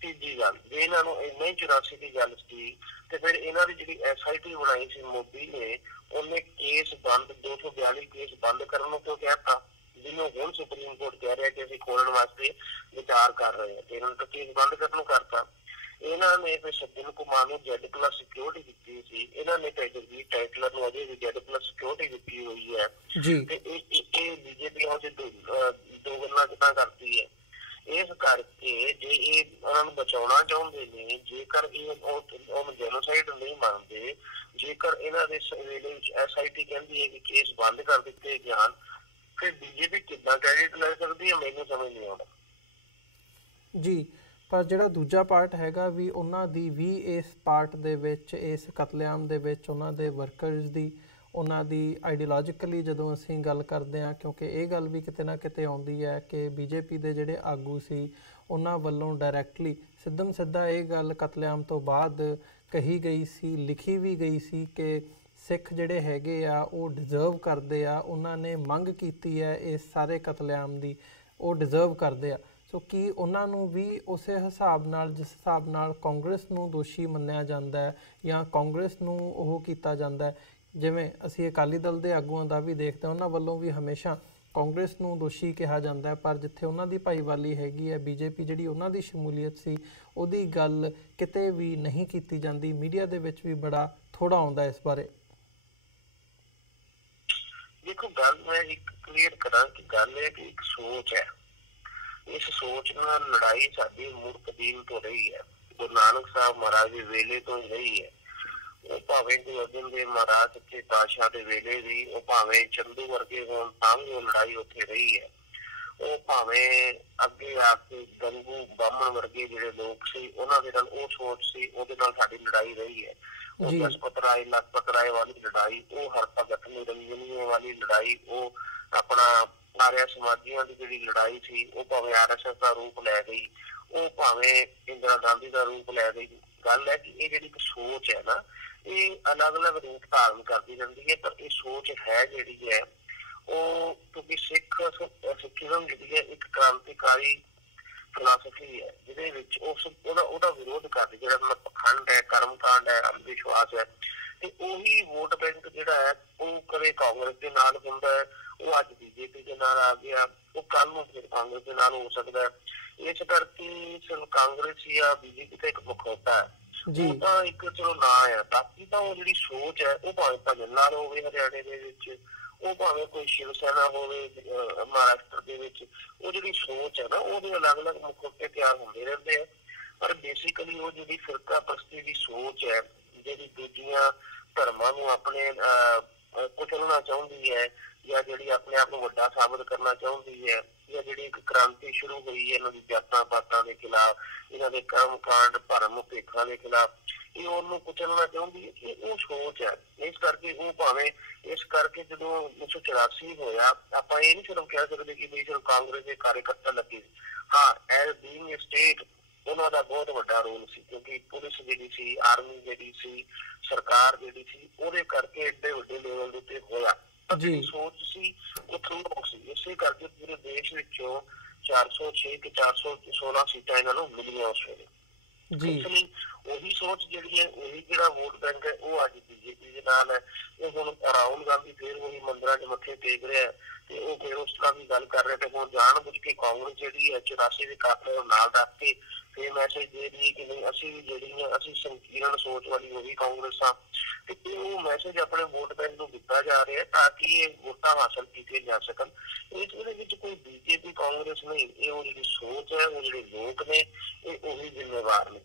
ਤੀਜੀ ਗੱਲ, ਜੇ ਇਹਨਾਂ ਨੂੰ ਇੰਨਾ ਹੀ 84 ਦੀ ਗੱਲ ਸੀ ਤੇ ਫਿਰ ਇਹਨਾਂ ਦੀ ਜਿਹੜੀ SIT ਬਣਾਈ ਸੀ ਮੋਦੀ ਨੇ, ਉਹਨੇ ਕੇਸ ਬੰਦ 242 ਕੇਸ ਬੰਦ ਕਰਨ ਨੂੰ ਕਿਉਂ ਕਹਿਤਾ, ਜਿਹਨੂੰ ਹੁਣ ਸੁਪਰੀਮ ਕੋਰਟ ਕਹਿ ਰਿਹਾ ਕਿ ਅਸੀਂ ਖੋਲਣ ਵਾਸਤੇ ਵਿਚਾਰ ਕਰ ਰਹੇ ਹਾਂ, ਤੇ ਇਹਨਾਂ ਨੂੰ ਕੇਸ ਬੰਦ ਕਰਨ ਨੂੰ ਕਰਤਾ। ਇਹਨਾਂ ਨੇ ਫਿਰ ਸੱਜਣ ਕੁਮਾਰ ਨੂੰ Z+ ਸਿਕਿਉਰਿਟੀ ਦਿੱਤੀ ਸੀ। ਇਹਨਾਂ ਨੇ ਜਗਜੀਤ ਟਾਈਟਲਰ ਨੂੰ ਅਜੇ ਵੀ Z+ ਸਿਕਿਉਰਿਟੀ ਦਿੱਤੀ ਹੋਈ ਹੈ ਤੇ ਇਹ BJP ਉਹਦੇ ਦੋ ਗੱਲਾਂ ਕਿੱਦਾਂ ਕਰਦੀ ਹੈ। ਇਸ ਕਰਕੇ ਜੇ ਇਹ ਉਹਨਾਂ ਨੂੰ ਬਚਾਉਣਾ ਚਾਹੁੰਦੇ ਨੇ, ਜੇਕਰ ਇਹ ਉਹਨੂੰ ਜੈਨੋਸਾਈਡ ਨਹੀਂ ਮੰਨਦੇ, ਜੇਕਰ ਇਹਨਾਂ ਦੇ ਵੇਲੇ ਵਿੱਚ SIT ਕਹਿੰਦੀ ਹੈ ਕਿ ਕੇਸ ਬੰਦ ਕਰ ਦਿੱਤੇ ਜਾਣ, ਫਿਰ BJP ਕਿੱਦਾਂ ਕ੍ਰੈਡਿਟ ਲੈ ਸਕਦੀ ਹੈ? ਮੈਨੂੰ ਸਮਝ ਨਹੀਂ ਆਉਂਦਾ ਜੀ। ਪਰ ਜਿਹੜਾ ਦੂਜਾ ਪਾਰਟ ਹੈਗਾ ਵੀ ਉਹਨਾਂ ਦੀ ਵੀ ਇਸ ਪਾਰਟ ਦੇ ਵਿੱਚ, ਇਸ ਕਤਲੇਆਮ ਦੇ ਵਿੱਚ ਉਹਨਾਂ ਦੇ ਵਰਕਰਸ ਦੀ, ਉਹਨਾਂ ਦੀ ਆਈਡੀਓਲੋਜੀਕਲੀ ਜਦੋਂ ਅਸੀਂ ਗੱਲ ਕਰਦੇ ਹਾਂ, ਕਿਉਂਕਿ ਇਹ ਗੱਲ ਵੀ ਕਿਤੇ ਨਾ ਕਿਤੇ ਆਉਂਦੀ ਹੈ ਕਿ BJP ਦੇ ਜਿਹੜੇ ਆਗੂ ਸੀ ਉਹਨਾਂ ਵੱਲੋਂ ਡਾਇਰੈਕਟਲੀ ਸਿੱਧਮ ਸਿੱਧਾ ਇਹ ਗੱਲ ਕਤਲੇਆਮ ਤੋਂ ਬਾਅਦ ਕਹੀ ਗਈ ਸੀ, ਲਿਖੀ ਵੀ ਗਈ ਸੀ ਕਿ ਸਿੱਖ ਜਿਹੜੇ ਹੈਗੇ ਆ ਉਹ ਡਿਜ਼ਰਵ ਕਰਦੇ ਆ, ਉਹਨਾਂ ਨੇ ਮੰਗ ਕੀਤੀ ਹੈ ਇਸ ਸਾਰੇ ਕਤਲੇਆਮ ਦੀ, ਉਹ ਡਿਜ਼ਰਵ ਕਰਦੇ ਆ। ਸੋ ਕੀ ਉਹਨਾਂ ਨੂੰ ਵੀ ਉਸੇ ਹਿਸਾਬ ਨਾਲ, ਜਿਸ ਹਿਸਾਬ ਨਾਲ ਕਾਂਗਰਸ ਨੂੰ ਦੋਸ਼ੀ ਮੰਨਿਆ ਜਾਂਦਾ ਹੈ ਜਾਂ ਕਾਂਗਰਸ ਨੂੰ ਉਹ ਕੀਤਾ ਜਾਂਦਾ ਹੈ, ਜਿਵੇਂ ਅਸੀਂ ਅਕਾਲੀ ਦਲ ਦੇ ਆਗੂਆਂ ਦਾ ਵੀ ਦੇਖਦੇ ਹਾਂ, ਉਹਨਾਂ ਵੱਲੋਂ ਵੀ ਹਮੇਸ਼ਾ ਕਾਂਗਰਸ ਨੂੰ ਦੋਸ਼ੀ ਕਿਹਾ ਜਾਂਦਾ ਹੈ, ਪਰ ਜਿੱਥੇ ਉਹਨਾਂ ਦੀ ਭਾਈਵਾਲੀ ਹੈਗੀ ਹੈ, BJP ਜਿਹੜੀ ਉਹਨਾਂ ਦੀ ਸ਼ਮੂਲੀਅਤ ਸੀ, ਉਹਦੀ ਗੱਲ ਕਿਤੇ ਵੀ ਨਹੀਂ ਕੀਤੀ ਜਾਂਦੀ। ਮੀਡੀਆ ਦੇ ਵਿੱਚ ਵੀ ਬੜਾ ਥੋੜਾ ਆਉਂਦਾ ਇਸ ਬਾਰੇ। ਦੇਖੋ, ਗੱਲ ਮੈਂ ਇੱਕ ਕਲੀਅਰ ਕਰਾਂ ਕਿ ਗੱਲ ਇਹ ਕਿ ਇੱਕ ਸੋਚ ਹੈ। ਇਸ ਸੋਚ ਨਾਲ ਲੜਾਈ ਸਾਡੀ ਮੁੱਢ ਕਦੀਮ ਤੋਂ ਰਹੀ ਹੈ। ਗੁਰੂ ਨਾਨਕ ਸਾਹਿਬ ਮਹਾਰਾਜ ਦੇ ਵੇਲੇ ਤੋਂ ਹੀ ਰਹੀ ਹੈ। ਉਹ ਭਾਵੇਂ ਗੁਰੂ ਅਰਜਨ ਦੇਵ ਮਹਾਰਾਜ ਸੱਚੇ ਪਾਤਸ਼ਾਹ ਦੇ ਵੇਲੇ ਦੀ, ਉਹ ਭਾਵੇਂ ਚੰਦੂ ਵਰਗੇ ਹੋਣ ਤਾਂ ਵੀ ਉਹ ਲੜਾਈ ਉੱਥੇ ਰਹੀ ਹੈ। ਉਹ ਭਾਵੇਂ ਅੱਗੇ ਆ ਕੇ ਗੰਗੂ ਬਾਹਮਣ ਵਰਗੇ ਜਿਹੜੇ ਲੋਕ ਸੀ, ਉਹਨਾਂ ਦੇ ਨਾਲ ਉਹ ਸੋਚ ਸੀ, ਉਹਦੇ ਨਾਲ ਸਾਡੀ ਲੜਾਈ ਰਹੀ ਹੈ। ਉਹ ਦਸਪਤ ਰਾਏ, ਲਖਪਤ ਰਾਏ ਵਾਲੀ ਲੜਾਈ, ਉਹ ਹਰ ਭਗਤ ਨਿਰੰਜਨੀਏ ਵਾਲੀ ਲੜਾਈ, ਉਹ ਆਪਣਾ ਆਰਿਆ ਸਮਾਜੀਆਂ ਦੀ ਜਿਹੜੀ ਲੜਾਈ ਸੀ, ਉਹ ਭਾਵੇਂ RSS ਦਾ ਰੂਪ ਲੈ ਗਈ, ਉਹ ਭਾਵੇਂ ਇੰਦਰਾ ਗਾਂਧੀ ਦਾ ਰੂਪ ਲੈ ਗਈ। ਗੱਲ ਹੈ ਕਿ ਇਹ ਜਿਹੜੀ ਇੱਕ ਸੋਚ ਹੈ ਨਾ, ਇਹ ਅਲੱਗ ਅਲੱਗ ਰੂਪ ਧਾਰਨ ਕਰਦੀ ਰਹਿੰਦੀ ਹੈ, ਪਰ ਇਹ ਸੋਚ ਹੈ ਜਿਹੜੀ ਹੈ ਉਹ ਕਿਉਂਕਿ ਸਿੱਖੀਜ਼ਮ ਜਿਹੜੀ ਹੈ ਇੱਕ ਕ੍ਰਾਂਤੀਕਾਰੀ ਫਿਲਾਸਫੀ ਹੈ, ਜਿਹਦੇ ਵਿੱਚ ਉਹਦਾ ਵਿਰੋਧ ਕਰਦੇ, ਜਿਹੜਾ ਮਤਲਬ ਪਖੰਡ ਹੈ, ਕਰਮਕਾਂਡ ਹੈ, ਅੰਧ ਵਿਸ਼ਵਾਸ ਹੈ, ਤੇ ਉਹੀ ਵੋਟ ਬੈਂਕ ਜਿਹੜਾ ਹੈ ਉਹ ਕਦੇ ਕਾਂਗਰਸ ਦੇ ਨਾਲ ਹੁੰਦਾ ਹੈ, ਉਹ ਅੱਜ ਬੀਜੇਪੀ ਦੇ ਨਾਲ ਆ ਗਿਆ, ਉਹ ਕੱਲ ਨੂੰ ਫਿਰ ਕਾਂਗਰਸ ਦੇ ਨਾਲ ਹੋ ਸਕਦਾ ਹੈ। ਇਸ ਕਰਕੇ ਸਿਰਫ ਕਾਂਗਰਸ ਜਾਂ ਬੀਜੇਪੀ ਦਾ ਇੱਕ ਮੁਖੌਟਾ ਹੈ, ਉਹ ਤਾਂ ਇੱਕ ਚਲੋ ਨਾਂ ਹੈ। ਬਾਕੀ ਤਾਂ ਉਹ ਜਿਹੜੀ ਸੋਚ ਹੈ ਉਹ ਭਾਵੇਂ ਭਜਨ ਲਾਲ ਹੋਵੇ ਹਰਿਆਣੇ ਦੇ ਵਿੱਚ, ਉਹ ਭਾਵੇਂ ਕੋਈ ਸ਼ਿਵ ਸੈਨਾ ਹੋਵੇ ਮਹਾਰਾਸ਼ਟਰ ਦੇ ਵਿੱਚ, ਉਹ ਜਿਹੜੀ ਸੋਚ ਹੈ ਨਾ ਉਹਦੇ ਅਲੱਗ-ਅਲੱਗ ਮੁਖੌਟੇ ਤਿਆਰ ਹੁੰਦੇ ਰਹਿੰਦੇ ਆ। ਪਰ ਬੇਸਿਕਲੀ ਉਹ ਜਿਹੜੀ ਫਿਰਕਾ ਪ੍ਰਸਤੀ ਦੀ ਸੋਚ ਹੈ, ਜਿਹੜੀ ਦੂਜੀਆਂ ਧਰਮਾਂ ਨੂੰ ਆਪਣੇ ਕੁਚਲਣਾ ਚਾਹੁੰਦੀ ਹੈ, ਜਾਂ ਜਿਹੜੀ ਆਪਣੇ ਆਪ ਨੂੰ ਵੱਡਾ ਸਾਬਤ ਕਰਨਾ ਚਾਹੁੰਦੀ ਹੈ, ਜਾਂ ਜਿਹੜੀ ਇੱਕ ਕ੍ਰਾਂਤੀ ਸ਼ੁਰੂ ਹੋਈ ਹੈ ਇਹਨਾਂ ਦੀ ਜਾਤਾਂ ਪਾਤਾਂ ਦੇ ਖਿਲਾਫ, ਇਹਨਾਂ ਦੇ ਕਰਮ ਕਾਂਡ ਭਰਮ ਭੇਖਾਂ ਦੇ ਖਿਲਾਫ, ਇਹ ਉਹਨੂੰ ਕੁਚਲਣਾ ਚਾਹੁੰਦੀ ਹੈ। ਇਹ ਉਹ ਸੋਚ ਹੈ। ਇਸ ਕਰਕੇ ਉਹ ਭਾਵੇਂ ਇਸ ਕਰਕੇ ਜਦੋਂ 1984 ਹੋਇਆ, ਆਪਾਂ ਇਹ ਨਹੀਂ ਸਿਰਫ ਕਹਿ ਸਕਦੇ ਕਿ ਵੀ ਸਿਰਫ ਕਾਂਗਰਸ ਦੇ ਕਾਰਜਕਰਤਾ ਲੱਗੇ। ਹਾਂ, ਐਜ਼ ਬੀਇੰਗ ਏ ਸਟੇਟ ਉਹਨਾਂ ਦਾ ਬਹੁਤ ਵੱਡਾ ਰੋਲ ਸੀ, ਕਿਉਂਕਿ ਪੁਲਿਸ ਜਿਹੜੀ ਸੀ, ਆਰਮੀ ਜਿਹੜੀ ਸੀ, ਸਰਕਾਰ ਜਿਹੜੀ ਸੀ, ਉਹਦੇ ਕਰਕੇ ਏਡੇ ਵੱਡੇ ਲੈਵਲ ਦੇ ਉੱਤੇ ਹੋਇਆ। ਜਿਹੜੀ ਸੋਚ ਸੀ ਉਹ ਥਰੂ ਸੀ। ਇਸੇ ਕਰਕੇ ਪੂਰੇ ਦੇਸ਼ ਵਿੱਚੋਂ 406 ਤੇ 416 ਸੀਟਾਂ ਇਹਨਾਂ ਨੂੰ ਮਿਲੀਆਂ ਉਸ ਵੇਲੇ। ਇਸ ਲਈ ਉਹੀ ਸੋਚ ਜਿਹੜੀ ਹੈ, ਉਹੀ ਜਿਹੜਾ ਵੋਟ ਬੈਂਕ ਹੈ, ਉਹ ਅੱਜ ਬੀਜੇਪੀ ਦੇ ਨਾਲ ਹੈ। ਇਹ ਹੁਣ ਰਾਹੁਲ ਗਾਂਧੀ ਫਿਰ ਉਹੀ ਮੰਦਿਰਾਂ 'ਚ ਮੱਥੇ ਟੇਕ ਰਿਹਾ ਤੇ ਉਹ ਫਿਰ ਉਸ ਤਰ੍ਹਾਂ ਦੀ ਗੱਲ ਕਰ ਰਿਹਾ, ਤੇ ਹੁਣ ਜਾਣ ਬੁੱਝ ਕੇ ਕਾਂਗਰਸ ਜਿਹੜੀ ਹੈ 84 ਦੇ ਕਾਫਲੇ ਨੂੰ ਨਾਲ ਰੱਖ ਕੇ ਫਿਰ ਮੈਸੇਜ ਦੇ ਰਹੀ ਕਿ ਨਹੀਂ, ਅਸੀਂ ਵੀ ਜਿਹੜੀ ਹੈ ਅਸੀਂ ਸੰਕੀਰਣ ਸੋਚ ਵਾਲੀ ਉਹੀ ਕਾਂਗਰਸ ਆ। ਤੇ ਉਹ ਮੈਸੇਜ ਆਪਣੇ ਵੋਟ ਬੈਂਕ ਨੂੰ ਦਿੱਤਾ ਜਾ ਰਿਹਾ ਤਾਂ ਕਿ ਇਹ ਵੋਟਾਂ ਹਾਸਲ ਕੀਤੀਆਂ ਜਾ ਸਕਣ। ਇਸ ਦੇ ਵਿੱਚ ਕੋਈ ਬੀਜੇਪੀ ਕਾਂਗਰਸ ਨਹੀਂ, ਇਹ ਉਹ ਜਿਹੜੀ ਸੋਚ ਹੈ, ਉਹ ਜਿਹੜੇ ਲੋਕ ਨੇ, ਇਹ ਉਹੀ ਜ਼ਿੰਮੇਵਾਰ ਨੇ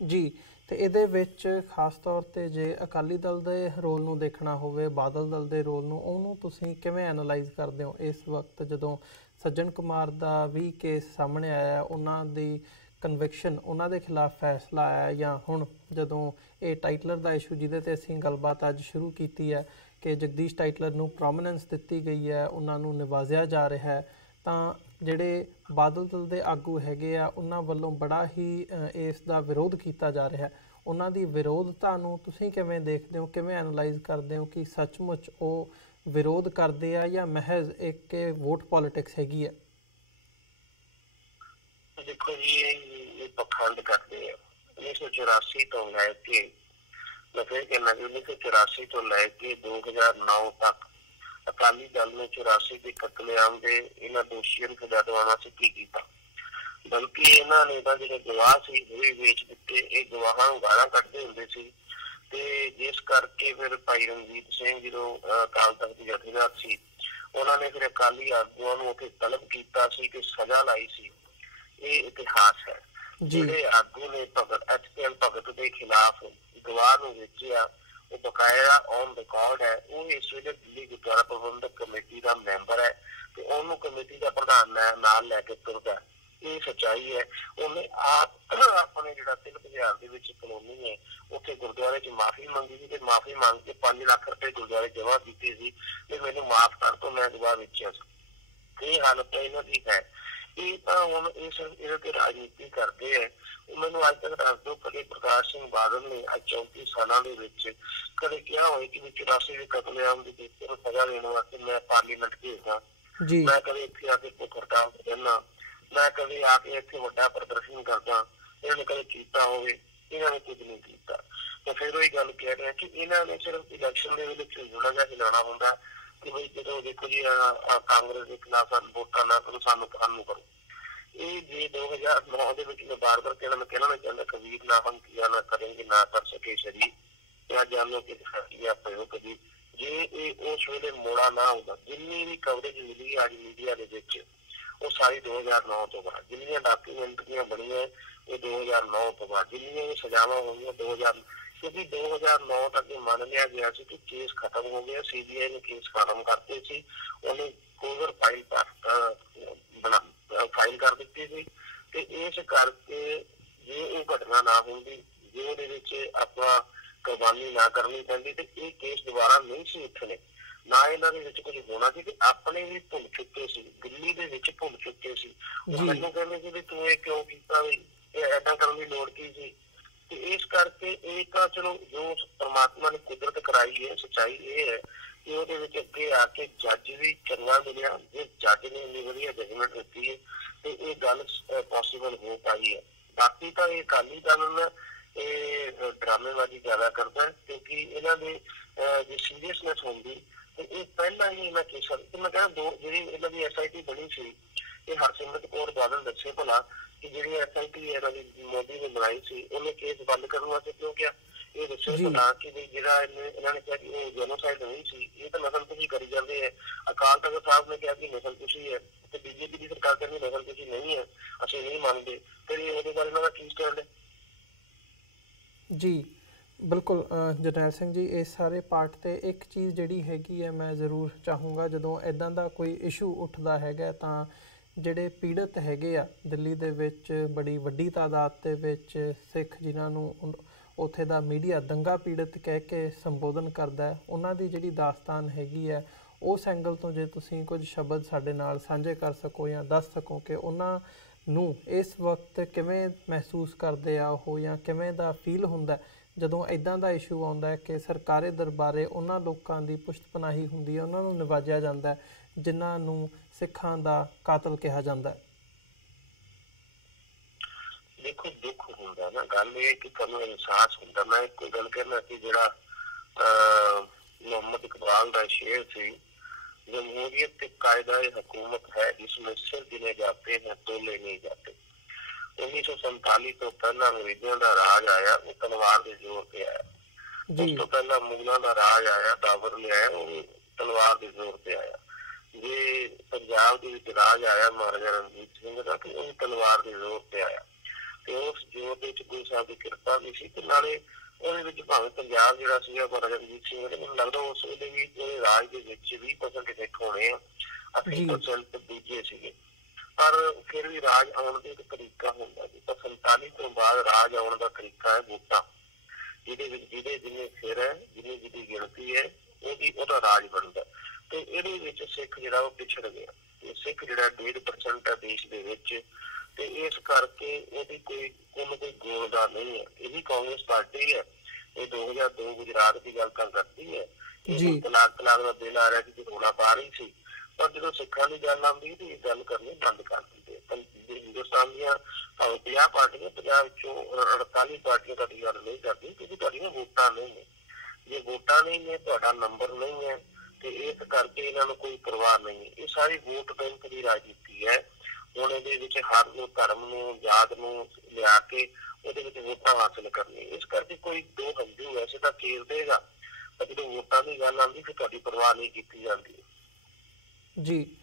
ਜੀ। ਤੇ ਇਹਦੇ ਵਿੱਚ ਖਾਸ ਤੌਰ ਤੇ ਜੇ ਅਕਾਲੀ ਦਲ ਦੇ ਰੋਲ ਨੂੰ ਦੇਖਣਾ ਹੋਵੇ, ਬਾਦਲ ਦਲ ਦੇ ਰੋਲ ਨੂੰ, ਉਹਨੂੰ ਤੁਸੀਂ ਕਿਵੇਂ ਐਨਾਲਾਈਜ਼ ਕਰਦੇ ਹੋ ਇਸ ਵਕਤ ਜਦੋਂ ਸੱਜਣ ਕੁਮਾਰ ਦਾ ਵੀ ਕੇਸ ਸਾਹਮਣੇ ਆਇਆ, ਉਹਨਾਂ ਦੀ ਕਨਵਿਕਸ਼ਨ, ਉਹਨਾਂ ਦੇ ਖਿਲਾਫ ਫੈਸਲਾ ਆਇਆ, ਜਾਂ ਹੁਣ ਜਦੋਂ ਇਹ ਟਾਈਟਲਰ ਦਾ ਇਸ਼ੂ ਜਿਹਦੇ 'ਤੇ ਅਸੀਂ ਗੱਲਬਾਤ ਅੱਜ ਸ਼ੁਰੂ ਕੀਤੀ ਹੈ ਕਿ ਜਗਦੀਸ਼ ਟਾਈਟਲਰ ਨੂੰ ਪ੍ਰੋਮੀਨੈਂਸ ਦਿੱਤੀ ਗਈ ਹੈ, ਉਹਨਾਂ ਨੂੰ ਨਿਵਾਜ਼ਿਆ ਜਾ ਰਿਹਾ ਹੈ, ਤਾਂ ਜਿਹੜੇ ਬਾਦਲ ਦਲ ਦੇ ਆਗੂ ਹੈਗੇ ਆ ਉਹਨਾਂ ਵੱਲੋਂ ਬੜਾ ਹੀ ਇਸ ਦਾ ਵਿਰੋਧ ਕੀਤਾ ਜਾ ਰਿਹਾ। ਉਹਨਾਂ ਦੀ ਵਿਰੋਧਤਾ ਨੂੰ ਤੁਸੀਂ ਕਿਵੇਂ ਦੇਖਦੇ ਹੋ, ਕਿਵੇਂ ਐਨਾਲਾਈਜ਼ ਕਰਦੇ ਹੋ ਕਿ ਸੱਚਮੁੱਚ ਉਹ ਵਿਰੋਧ ਕਰਦੇ ਆ ਜਾਂ ਮਹਿਜ਼ ਇੱਕ ਵੋਟ ਪੋਲਿਟਿਕਸ ਹੈਗੀ ਹੈ? ਦੇਖੋ ਜੀ, ਇਹ ਪਖੰਡ ਕਰਦੇ ਆ। 1984 ਤੋਂ ਲੈ ਕੇ ਮੈਂ ਫਿਰ ਕਹਿਣਾ ਕਿ 1984 ਤੋਂ ਲੈ ਕੇ 2009 ਤੱਕ ਅਕਾਲੀ ਦਲ ਨੇ 84 ਦੇ ਕਤਲੇਆਮ ਦੇ ਇਹਨਾਂ ਦੋਸ਼ੀਆਂ ਨੂੰ ਸਜ਼ਾ ਦਿਵਾਉਣਾ ਸੀ ਕੀ ਕੀਤਾ, ਬਲਕਿ ਇਹਨਾਂ ਨੇ ਤਾਂ ਜਿਹੜੇ ਗਵਾਹ ਸੀ ਉਹ ਵੀ ਵੇਚ ਦਿੱਤੇ। ਇਹ ਗਵਾਹਾਂ ਨੂੰ ਗਾਲਾਂ ਕੱਢਦੇ ਹੁੰਦੇ ਸੀ, ਤੇ ਜਿਸ ਕਰਕੇ ਫਿਰ ਭਾਈ ਰਣਜੀਤ ਸਿੰਘ ਜਦੋਂ ਅਕਾਲ ਤਖਤ ਦੇ ਜਥੇਦਾਰ ਸੀ, ਉਹਨਾਂ ਨੇ ਫਿਰ ਅਕਾਲੀ ਆਗੂਆਂ ਨੂੰ ਉੱਥੇ ਤਲਬ ਕੀਤਾ ਸੀ ਕਿ ਸਜ਼ਾ ਲਾਈ ਸੀ। ਇਹ ਇਤਿਹਾਸ ਹੈ। ਜਿਹੜੇ ਆਗੂ ਨੇ HPL ਭਗਤ ਦੇ ਖਿਲਾਫ ਗਵਾਹ ਨੂੰ ਵੇਚਿਆ, ਉਹ ਬਕਾਇਆ ਔਨ ਰਿਕਾਰਡ ਹੈ। ਉਹ ਇਸ ਵੇਲੇ ਦਿੱਲੀ ਗੁਰਦੁਆਰਾ ਪ੍ਰਬੰਧਕ ਕਮੇਟੀ ਦਾ ਮੈਂਬਰ ਹੈ ਤੇ ਉਹਨੂੰ ਕਮੇਟੀ ਦਾ ਪ੍ਰਧਾਨ ਨਾਲ ਲੈ ਕੇ ਤੁਰਦਾ। ਇਹ ਸੱਚਾਈ ਹੈ। ਉਹਨੇ ਆਪ ਆਪਣੇ ਜਿਹੜਾ ਤਿਲਕ ਬਿਹਾਰ ਦੇ ਵਿੱਚ ਕਲੋਨੀ ਹੈ ਉੱਥੇ ਗੁਰਦੁਆਰੇ 'ਚ ਮਾਫ਼ੀ ਮੰਗੀ ਸੀ ਤੇ ਮਾਫ਼ੀ ਮੰਗ ਕੇ 5 ਲੱਖ ਰੁਪਏ ਗੁਰਦੁਆਰੇ ਜਮ੍ਹਾਂ ਕੀਤੇ ਸੀ ਤੇ ਮੈਨੂੰ ਮਾਫ਼ ਕਰ ਤੋਂ ਮੈਂ ਗਵਾਹ ਵੇਚਿਆ ਸੀ। ਇਹ ਹਾਲਤ ਇਹਨਾਂ ਦੀ ਹੈ। ਇਹ ਤਾਂ ਹੁਣ ਇਹਦੇ ਤੇ ਰਾਜਨੀਤੀ ਕਰਦੇ ਹੈ। ਮੈਨੂੰ ਅੱਜ ਤੱਕ ਦੱਸ ਦਿਓ, ਕਦੇ ਪ੍ਰਕਾਸ਼ ਸਿੰਘ ਬਾਦਲ ਨੇ ਅੱਜ 34 ਸਾਲਾਂ ਦੇ ਵਿੱਚ ਕਦੇ ਕਿਹਾ ਹੋਏ ਕਿ 84 ਦੇ ਕਤਲੇਆਮ ਦੀ ਬੇਟੀ ਨੂੰ ਸਜ਼ਾ ਦੇਣ ਵਾਸਤੇ ਮੈਂ ਪਾਰਲੀਮੈਂਟ ਭੇਜਦਾ? ਮੈਂ ਕਦੇ ਇੱਥੇ ਆ ਕੇ ਭੁੱਖ ਹੜਤਾਲ ਕਰਨਾ, ਮੈਂ ਕਦੇ ਆ ਕੇ ਇੱਥੇ ਵੱਡਾ ਪ੍ਰਦਰਸ਼ਨ ਕਰਦਾ? ਇਹਨਾਂ ਨੇ ਕਦੇ ਕੀਤਾ ਹੋਵੇ? ਇਹਨਾਂ ਨੇ ਕੁਝ ਨਹੀਂ ਕੀਤਾ। ਤੇ ਫਿਰ ਉਹੀ ਗੱਲ ਕਹਿ ਰਿਹਾ ਕਿ ਇਹਨਾਂ ਨੇ ਸਿਰਫ ਇਲੈਕਸ਼ਨ ਦੇ ਵਿੱਚ ਥੋੜਾ ਜਿਹਾ ਹਿਲਾਉਣਾ ਹੁੰਦਾ ਕਿ ਬਈ ਜਦੋਂ ਦੇਖੋ ਜੀ ਕਾਂਗਰਸ ਦੇ ਖਿਲਾਫ ਵੋਟਾਂ ਨਾ ਕਰੋ, ਸਾਨੂੰ ਕਰੋ। ਇਹ ਜੇ 2009 ਦੇ ਵਿੱਚ ਮੈਂ ਬਾਰ-ਬਾਰ ਕਹਿਣਾ ਨਹੀਂ ਚਾਹੁੰਦਾ, ਕਬੀਰ ਨਾ ਹਮ ਕੀਆ ਨਾ ਕਰੇਂਗੇ ਨਾ ਕਰ ਸਕੇ ਸ਼ਰੀਰ, ਜਾਂ ਜਾਨੋ ਕਿ ਦਿਖਾਈਆ ਪਇਓ ਕਬੀਰ। ਜੇ ਇਹ ਉਸ ਵੇਲੇ ਮੋੜਾ ਨਾ ਹੁੰਦਾ, ਜਿੰਨੀ ਵੀ ਕਵਰੇਜ ਮਿਲੀ ਅੱਜ ਮੀਡੀਆ ਦੇ ਵਿੱਚ, ਉਹ ਸਾਰੀ 2009 ਤੋਂ ਬਾਅਦ, ਜਿੰਨੀਆਂ ਡਾਕੂਮੈਂਟਰੀਆਂ ਬਣੀਆਂ ਇਹ 2009 ਤੋਂ ਬਾਅਦ, ਜਿੰਨੀਆਂ ਵੀ ਸਜ਼ਾਵਾਂ ਹੋਈਆਂ 2000, ਕਿਉਂਕਿ 2009 ਤੱਕ ਇਹ ਮੰਨ ਲਿਆ ਗਿਆ ਸੀ ਕਿ ਕੇਸ ਖਤਮ ਹੋ ਗਿਆ, CBI ਨੇ ਕੇਸ ਖਤਮ ਕਰਤੇ ਸੀ, ਉਹਨੇ ਕੋਵਰ ਫਾਈਲ ਕਰ ਦਿੱਤੀ ਸੀ। ਤੇ ਇਸ ਕਰਕੇ ਜੇ ਇਹ ਘਟਨਾ ਨਾ ਹੁੰਦੀ, ਜੇ ਉਹਦੇ ਵਿੱਚ ਆਪਾਂ ਕੁਰਬਾਨੀ ਨਾ ਕਰਨੀ ਪੈਂਦੀ, ਤੇ ਇਹ ਕੇਸ ਦੁਬਾਰਾ ਨਹੀਂ ਸੀ ਉੱਠਣੇ, ਨਾ ਇਹਨਾਂ ਦੇ ਵਿੱਚ ਕੁਝ ਹੋਣਾ ਸੀ। ਤੇ ਆਪਣੇ ਵੀ ਭੁੱਲ ਚੁੱਕੇ ਸੀ, ਦਿੱਲੀ ਦੇ ਵਿੱਚ ਭੁੱਲ ਚੁੱਕੇ ਸੀ। ਮੈਨੂੰ ਕਹਿੰਦੇ ਸੀ ਵੀ ਤੂੰ ਇਹ ਕਿਉਂ ਕੀਤਾ, ਵੀ ਇਹ ਏਦਾਂ ਕਰਨ ਦੀ ਲੋੜ ਕੀ ਸੀ? ਤੇ ਇਸ ਕਰਕੇ ਇਹ ਤਾਂ ਚਲੋ ਜੋ ਪਰਮਾਤਮਾ ਨੇ ਕੁਦਰਤ ਕਰਾਈ ਹੈ, ਸੱਚਾਈ ਇਹ ਹੈ ਕਿ ਉਹਦੇ ਵਿੱਚ ਅੱਗੇ ਆ ਕੇ ਜੱਜ ਵੀ ਚੰਗਾ ਮਿਲਿਆ। ਜੇ ਜੱਜ ਨੇ ਇੰਨੀ ਵਧੀਆ ਜਜਮੈਂਟ ਦਿੱਤੀ ਹੈ ਤੇ ਇਹ ਗੱਲ ਪੋਸੀਬਲ ਹੋ ਪਾਈ ਹੈ। ਬਾਕੀ ਤਾਂ ਇਹ ਅਕਾਲੀ ਦਲ ਨਾ ਇਹ ਡਰਾਮੇਬਾਜ਼ੀ ਜ਼ਿਆਦਾ ਕਰਦਾ, ਕਿਉਂਕਿ ਇਹਨਾਂ ਦੇ ਜੇ ਸੀਰੀਅਸਨੈਸ ਹੁੰਦੀ ਤੇ ਇਹ ਪਹਿਲਾਂ ਹੀ ਇਹਨਾਂ ਕੇਸਾਂ ਤੇ ਮੈਂ ਕਹਿੰਦਾ ਜਿਹੜੀ ਇਹਨਾਂ ਦੀ SIT ਬਣੀ ਸੀ, ਇਹ ਹਰਸਿਮਰਤ ਕੌਰ ਬਾਦਲ ਦੱਸੇ ਭਲਾ ਕਿ ਜਿਹੜੀ SIT ਇਹਨਾਂ ਦੀ ਮੋਦੀ ਨੇ ਬਣਾਈ ਸੀ ਉਹਨੇ ਕੇਸ ਬੰਦ ਕਰਨ ਵਾਸਤੇ ਕਿਉਂ ਕਿਹਾ? ਇਹ ਦੱਸੇ ਭਲਾ ਕਿ ਜਿਹੜਾ ਇਹਨਾਂ ਨੇ ਕਿਹਾ ਕਿ ਇਹ ਜੈਨੋਸਾਈਡ ਨਹੀਂ ਸੀ, ਇਹ ਤਾਂ ਨਸਲਕੁਸ਼ੀ ਕਰੀ ਜਾਂਦੇ ਹੈ। ਅਕਾਲ ਤਖਤ ਸਾਹਿਬ ਨੇ ਕਿਹਾ ਕਿ ਨਸਲਕੁਸ਼ੀ ਹੈ ਤੇ BJP ਦੀ ਸਰਕਾਰ ਕਹਿੰਦੀ ਨਸਲਕੁਸ਼ੀ ਨਹੀਂ ਹੈ, ਅਸੀਂ ਨਹੀਂ ਮੰਨਦੇ। ਫਿਰ ਉਹਦੇ ਬਾਰੇ ਇਹਨਾਂ ਦਾ ਕੀ ਸਟੈਂਡ ਹੈ? ਜੀ ਬਿਲਕੁਲ ਜਰਨੈਲ ਸਿੰਘ ਜੀ, ਇਸ ਸਾਰੇ ਪਾਰਟ 'ਤੇ ਇੱਕ ਚੀਜ਼ ਜਿਹੜੀ ਹੈਗੀ ਹੈ ਮੈਂ ਜ਼ਰੂਰ ਚਾਹੂੰਗਾ, ਜਦੋਂ ਇੱਦਾਂ ਦਾ ਕੋਈ ਇਸ਼ੂ ਉੱਠਦਾ ਹੈਗਾ ਤਾਂ ਜਿਹੜੇ ਪੀੜਤ ਹੈਗੇ ਆ ਦਿੱਲੀ ਦੇ ਵਿੱਚ ਬੜੀ ਵੱਡੀ ਤਾਦਾਦ ਦੇ ਵਿੱਚ ਸਿੱਖ, ਜਿਨ੍ਹਾਂ ਨੂੰ ਉੱਥੇ ਦਾ ਮੀਡੀਆ ਦੰਗਾ ਪੀੜਤ ਕਹਿ ਕੇ ਸੰਬੋਧਨ ਕਰਦਾ, ਉਹਨਾਂ ਦੀ ਜਿਹੜੀ ਦਾਸਤਾਨ ਹੈਗੀ ਹੈ, ਉਸ ਐਂਗਲ ਤੋਂ ਜੇ ਤੁਸੀਂ ਕੁਝ ਸ਼ਬਦ ਸਾਡੇ ਨਾਲ ਸਾਂਝੇ ਕਰ ਸਕੋ ਜਾਂ ਦੱਸ ਸਕੋ ਕਿ ਉਹਨਾਂ ਨੂੰ ਇਸ ਵਕਤ ਕਿਵੇਂ ਮਹਿਸੂਸ ਕਰਦੇ ਆ ਉਹ, ਜਾਂ ਕਿਵੇਂ ਦਾ ਫੀਲ ਹੁੰਦਾ ਜਦੋਂ ਇੱਦਾਂ ਦਾ ਇਸ਼ੂ ਆਉਂਦਾ ਹੈ ਕਿ ਸਰਕਾਰੀ ਦਰਬਾਰੇ ਉਹਨਾਂ ਲੋਕਾਂ ਦੀ ਪੁਸ਼ਤ ਪਨਾਹੀ ਹੁੰਦੀ ਹੈ, ਉਹਨਾਂ ਨੂੰ ਨਿਵਾਜਿਆ ਜਾਂਦਾ ਹੈ ਜਿਨ੍ਹਾਂ ਨੂੰ ਸਿੱਖਾਂ ਦਾ ਕਾਤਲ ਕਿਹਾ ਜਾਂਦਾ ਹੈ। ਦੇਖੋ ਦੁੱਖ ਹੁੰਦਾ ਨਾ, ਗੱਲ ਇਹ ਕਿ ਤੁਹਾਨੂੰ ਅਹਿਸਾਸ ਹੁੰਦਾ। ਮੈਂ ਇੱਕੋ ਗੱਲ ਕਹਿਣਾ ਕਿ ਜਿਹੜਾ ਮੁਹੰਮਦ ਇਕਬਾਲ ਦਾ ਸ਼ੇਰ ਸੀ, जमहूरियत एक कायदा हुकूमत है जिसमें सिर गिने जाते हैं तोले नहीं जाते। 1947 ਤੋਂ ਪਹਿਲਾਂ ਅੰਗਰੇਜ਼ਾਂ ਦਾ ਰਾਜ ਆਇਆ, ਉਹ ਤਲਵਾਰ ਦੇ ਜ਼ੋਰ ਤੇ ਆਇਆ। ਉਸ ਤੋਂ ਪਹਿਲਾਂ ਮੁਗਲਾਂ ਦਾ ਰਾਜ ਆਇਆ, ਬਾਬਰ ਨੇ ਆਇਆ, ਉਹ ਤਲਵਾਰ ਦੇ ਜ਼ੋਰ ਤੇ ਆਇਆ। ਜੇ ਪੰਜਾਬ ਦੇ ਵਿੱਚ ਰਾਜ ਆਇਆ ਮਹਾਰਾਜਾ ਰਣਜੀਤ ਸਿੰਘ ਦਾ, ਤੇ ਉਹ ਤਲਵਾਰ ਦੇ ਜ਼ੋਰ ਤੇ ਆਇਆ ਤੇ ਉਸ ਜ਼ੋਰ ਦੇ ਵਿੱਚ ਗੁਰੂ ਸਾਹਿਬ ਦੀ ਕਿਰਪਾ ਵੀ ਸੀ। ਤੇ ਨਾਲੇ ਉਹਦੇ ਵਿੱਚ ਭਾਵੇਂ ਪੰਜਾਬ ਜਿਹੜਾ ਸੀਗਾ ਮਹਾਰਾਜਾ ਰਣਜੀਤ ਸਿੰਘ ਨੇ, ਮੈਨੂੰ ਲੱਗਦਾ ਉਸ ਵੇਲੇ ਵੀ ਉਹਦੇ ਰਾਜ ਦੇ ਵਿੱਚ 20% ਸਿੱਖ ਹੋਣੇ ਆ, 80% ਦੂਜੇ ਸੀਗੇ। ਪਰ ਫਿਰ ਵੀ ਰਾਜ ਆਉਣ ਦਾ ਇੱਕ ਤਰੀਕਾ ਹੁੰਦਾ ਜੀ। 47 ਤੋਂ ਬਾਅਦ ਰਾਜ ਆਉਣ ਦਾ ਤਰੀਕਾ ਹੈ ਵੋਟਾਂ, ਜਿਹਦੇ ਵਿੱਚ ਜਿਹਦੇ ਜਿੰਨੇ ਸਿਰ ਹੈ, ਜਿਹਦੀ ਗਿਣਤੀ ਹੈ, ਉਹਦਾ ਰਾਜ ਬਣਦਾ। ਤੇ ਇਹਦੇ ਵਿੱਚ ਸਿੱਖ ਜਿਹੜਾ ਉਹ ਪਿਛੜ ਗਿਆ। ਸਿੱਖ ਜਿਹੜਾ 1.5% ਹੈ ਦੇਸ਼ ਦੇ ਵਿੱਚ, ਤੇ ਇਸ ਕਰਕੇ ਇਹਦੀ ਕੋਈ ਗੋਲਦਾ ਨਹੀਂ ਹੈ। ਇਹਦੀ ਕਾਂਗਰਸ ਪਾਰਟੀ ਹੈ, ਇਹ 2002 ਗੁਜਰਾਤ ਦੀ ਗੱਲ ਕਰਦੀ ਹੈ। ਇਹ ਤਲਾਕ ਦਾ ਬਿੱਲ ਆ ਰਿਹਾ ਸੀ, ਰੋਣਾ ਪਾ ਰਹੀ ਸੀ, ਪਰ ਜਦੋਂ ਸਿੱਖਾਂ ਦੀ ਗੱਲ ਆਉਂਦੀ ਤੇ ਇਹ ਗੱਲ ਕਰਨੀ ਬੰਦ ਕਰ ਦਿੰਦੇ। ਹਿੰਦੁਸਤਾਨ ਦੀਆਂ 50 ਪਾਰਟੀਆਂ, 50 ਵਿੱਚੋਂ 48 ਪਾਰਟੀਆਂ ਤੁਹਾਡੀ ਗੱਲ ਨਹੀਂ ਕਰਦੀ ਕਿਉਂਕਿ ਤੁਹਾਡੀਆਂ ਵੋਟਾਂ ਨਹੀਂ ਨੇ। ਜੇ ਵੋਟਾਂ ਨਹੀਂ ਨੇ, ਤੁਹਾਡਾ ਨੰਬਰ ਨਹੀਂ ਹੈ, ਤੇ ਇਸ ਕਰਕੇ ਇਹਨਾਂ ਨੂੰ ਕੋਈ ਪਰਵਾਹ ਨਹੀਂ ਹੈ। ਇਹ ਸਾਰੀ ਵੋਟ ਬੈਂਕ ਦੀ ਰਾਜਨੀਤੀ ਹੈ। ਹੁਣ ਇਹਦੇ ਵਿੱਚ ਹਰ ਨੂੰ ਧਰਮ ਨੂੰ ਜਾਤ ਨੂੰ ਲਿਆ ਕੇ ਉਹਦੇ ਵਿੱਚ ਵੋਟਾਂ ਹਾਸਲ ਕਰਨੀ। ਇਸ ਕਰਕੇ ਕੋਈ ਦੋ ਹੰਝੂ ਵੈਸੇ ਤਾਂ ਕੇਰ ਦੇਗਾ, ਪਰ ਜਦੋਂ ਵੋਟਾਂ ਦੀ ਗੱਲ ਆਉਂਦੀ ਫਿਰ ਤੁਹਾਡੀ ਪਰਵਾਹ ਨਹੀਂ ਕੀਤੀ ਜਾਂਦੀ। ਜੀ,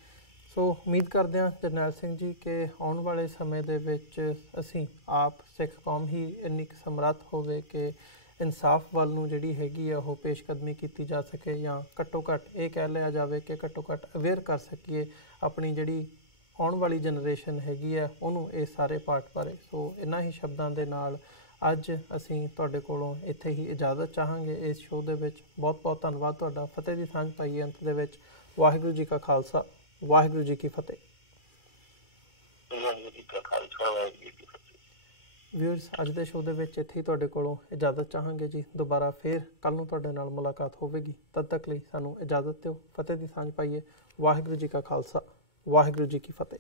ਸੋ ਉਮੀਦ ਕਰਦੇ ਹਾਂ ਜਰਨੈਲ ਸਿੰਘ ਜੀ ਕਿ ਆਉਣ ਵਾਲੇ ਸਮੇਂ ਦੇ ਵਿੱਚ ਅਸੀਂ ਆਪ ਸਿੱਖ ਕੌਮ ਹੀ ਇੰਨੀ ਕੁ ਸਮਰੱਥ ਹੋਵੇ ਕਿ ਇਨਸਾਫ ਵੱਲ ਨੂੰ ਜਿਹੜੀ ਹੈਗੀ ਆ ਉਹ ਪੇਸ਼ਕਦਮੀ ਕੀਤੀ ਜਾ ਸਕੇ, ਜਾਂ ਘੱਟੋ ਘੱਟ ਇਹ ਕਹਿ ਲਿਆ ਜਾਵੇ ਕਿ ਘੱਟੋ ਘੱਟ ਅਵੇਅਰ ਕਰ ਸਕੀਏ ਆਪਣੀ ਜਿਹੜੀ ਆਉਣ ਵਾਲੀ ਜਨਰੇਸ਼ਨ ਹੈਗੀ ਆ ਉਹਨੂੰ ਇਹ ਸਾਰੇ ਪਾਰਟ ਬਾਰੇ। ਸੋ ਇਹਨਾਂ ਹੀ ਸ਼ਬਦਾਂ ਦੇ ਨਾਲ ਅੱਜ ਅਸੀਂ ਤੁਹਾਡੇ ਕੋਲੋਂ ਇੱਥੇ ਹੀ ਇਜਾਜ਼ਤ ਚਾਹਾਂਗੇ ਇਸ ਸ਼ੋਅ ਦੇ ਵਿੱਚ। ਬਹੁਤ ਬਹੁਤ ਧੰਨਵਾਦ ਤੁਹਾਡਾ। ਫਤਿਹ ਦੀ ਸਾਂਝ ਪਾਈਏ ਅੰਤ ਦੇ ਵਿੱਚ। ਵਾਹਿਗੁਰੂ ਜੀ ਕਾ ਖਾਲਸਾ, ਵਾਹਿਗੁਰੂ ਜੀ ਕੀ ਫਤਿਹ। ਵਿਊਅਰਸ, ਅੱਜ ਦੇ ਸ਼ੋਅ ਦੇ ਵਿੱਚ ਇੱਥੇ ਹੀ ਤੁਹਾਡੇ ਕੋਲੋਂ ਇਜਾਜ਼ਤ ਚਾਹਾਂਗੇ ਜੀ। ਦੁਬਾਰਾ ਫਿਰ ਕੱਲ੍ਹ ਨੂੰ ਤੁਹਾਡੇ ਨਾਲ ਮੁਲਾਕਾਤ ਹੋਵੇਗੀ। ਤਦ ਤੱਕ ਲਈ ਸਾਨੂੰ ਇਜਾਜ਼ਤ ਦਿਓ। ਫਤਿਹ ਦੀ ਸਾਂਝ ਪਾਈਏ। ਵਾਹਿਗੁਰੂ ਜੀ ਕਾ ਖਾਲਸਾ, ਵਾਹਿਗੁਰੂ ਜੀ ਕੀ ਫਤਿਹ।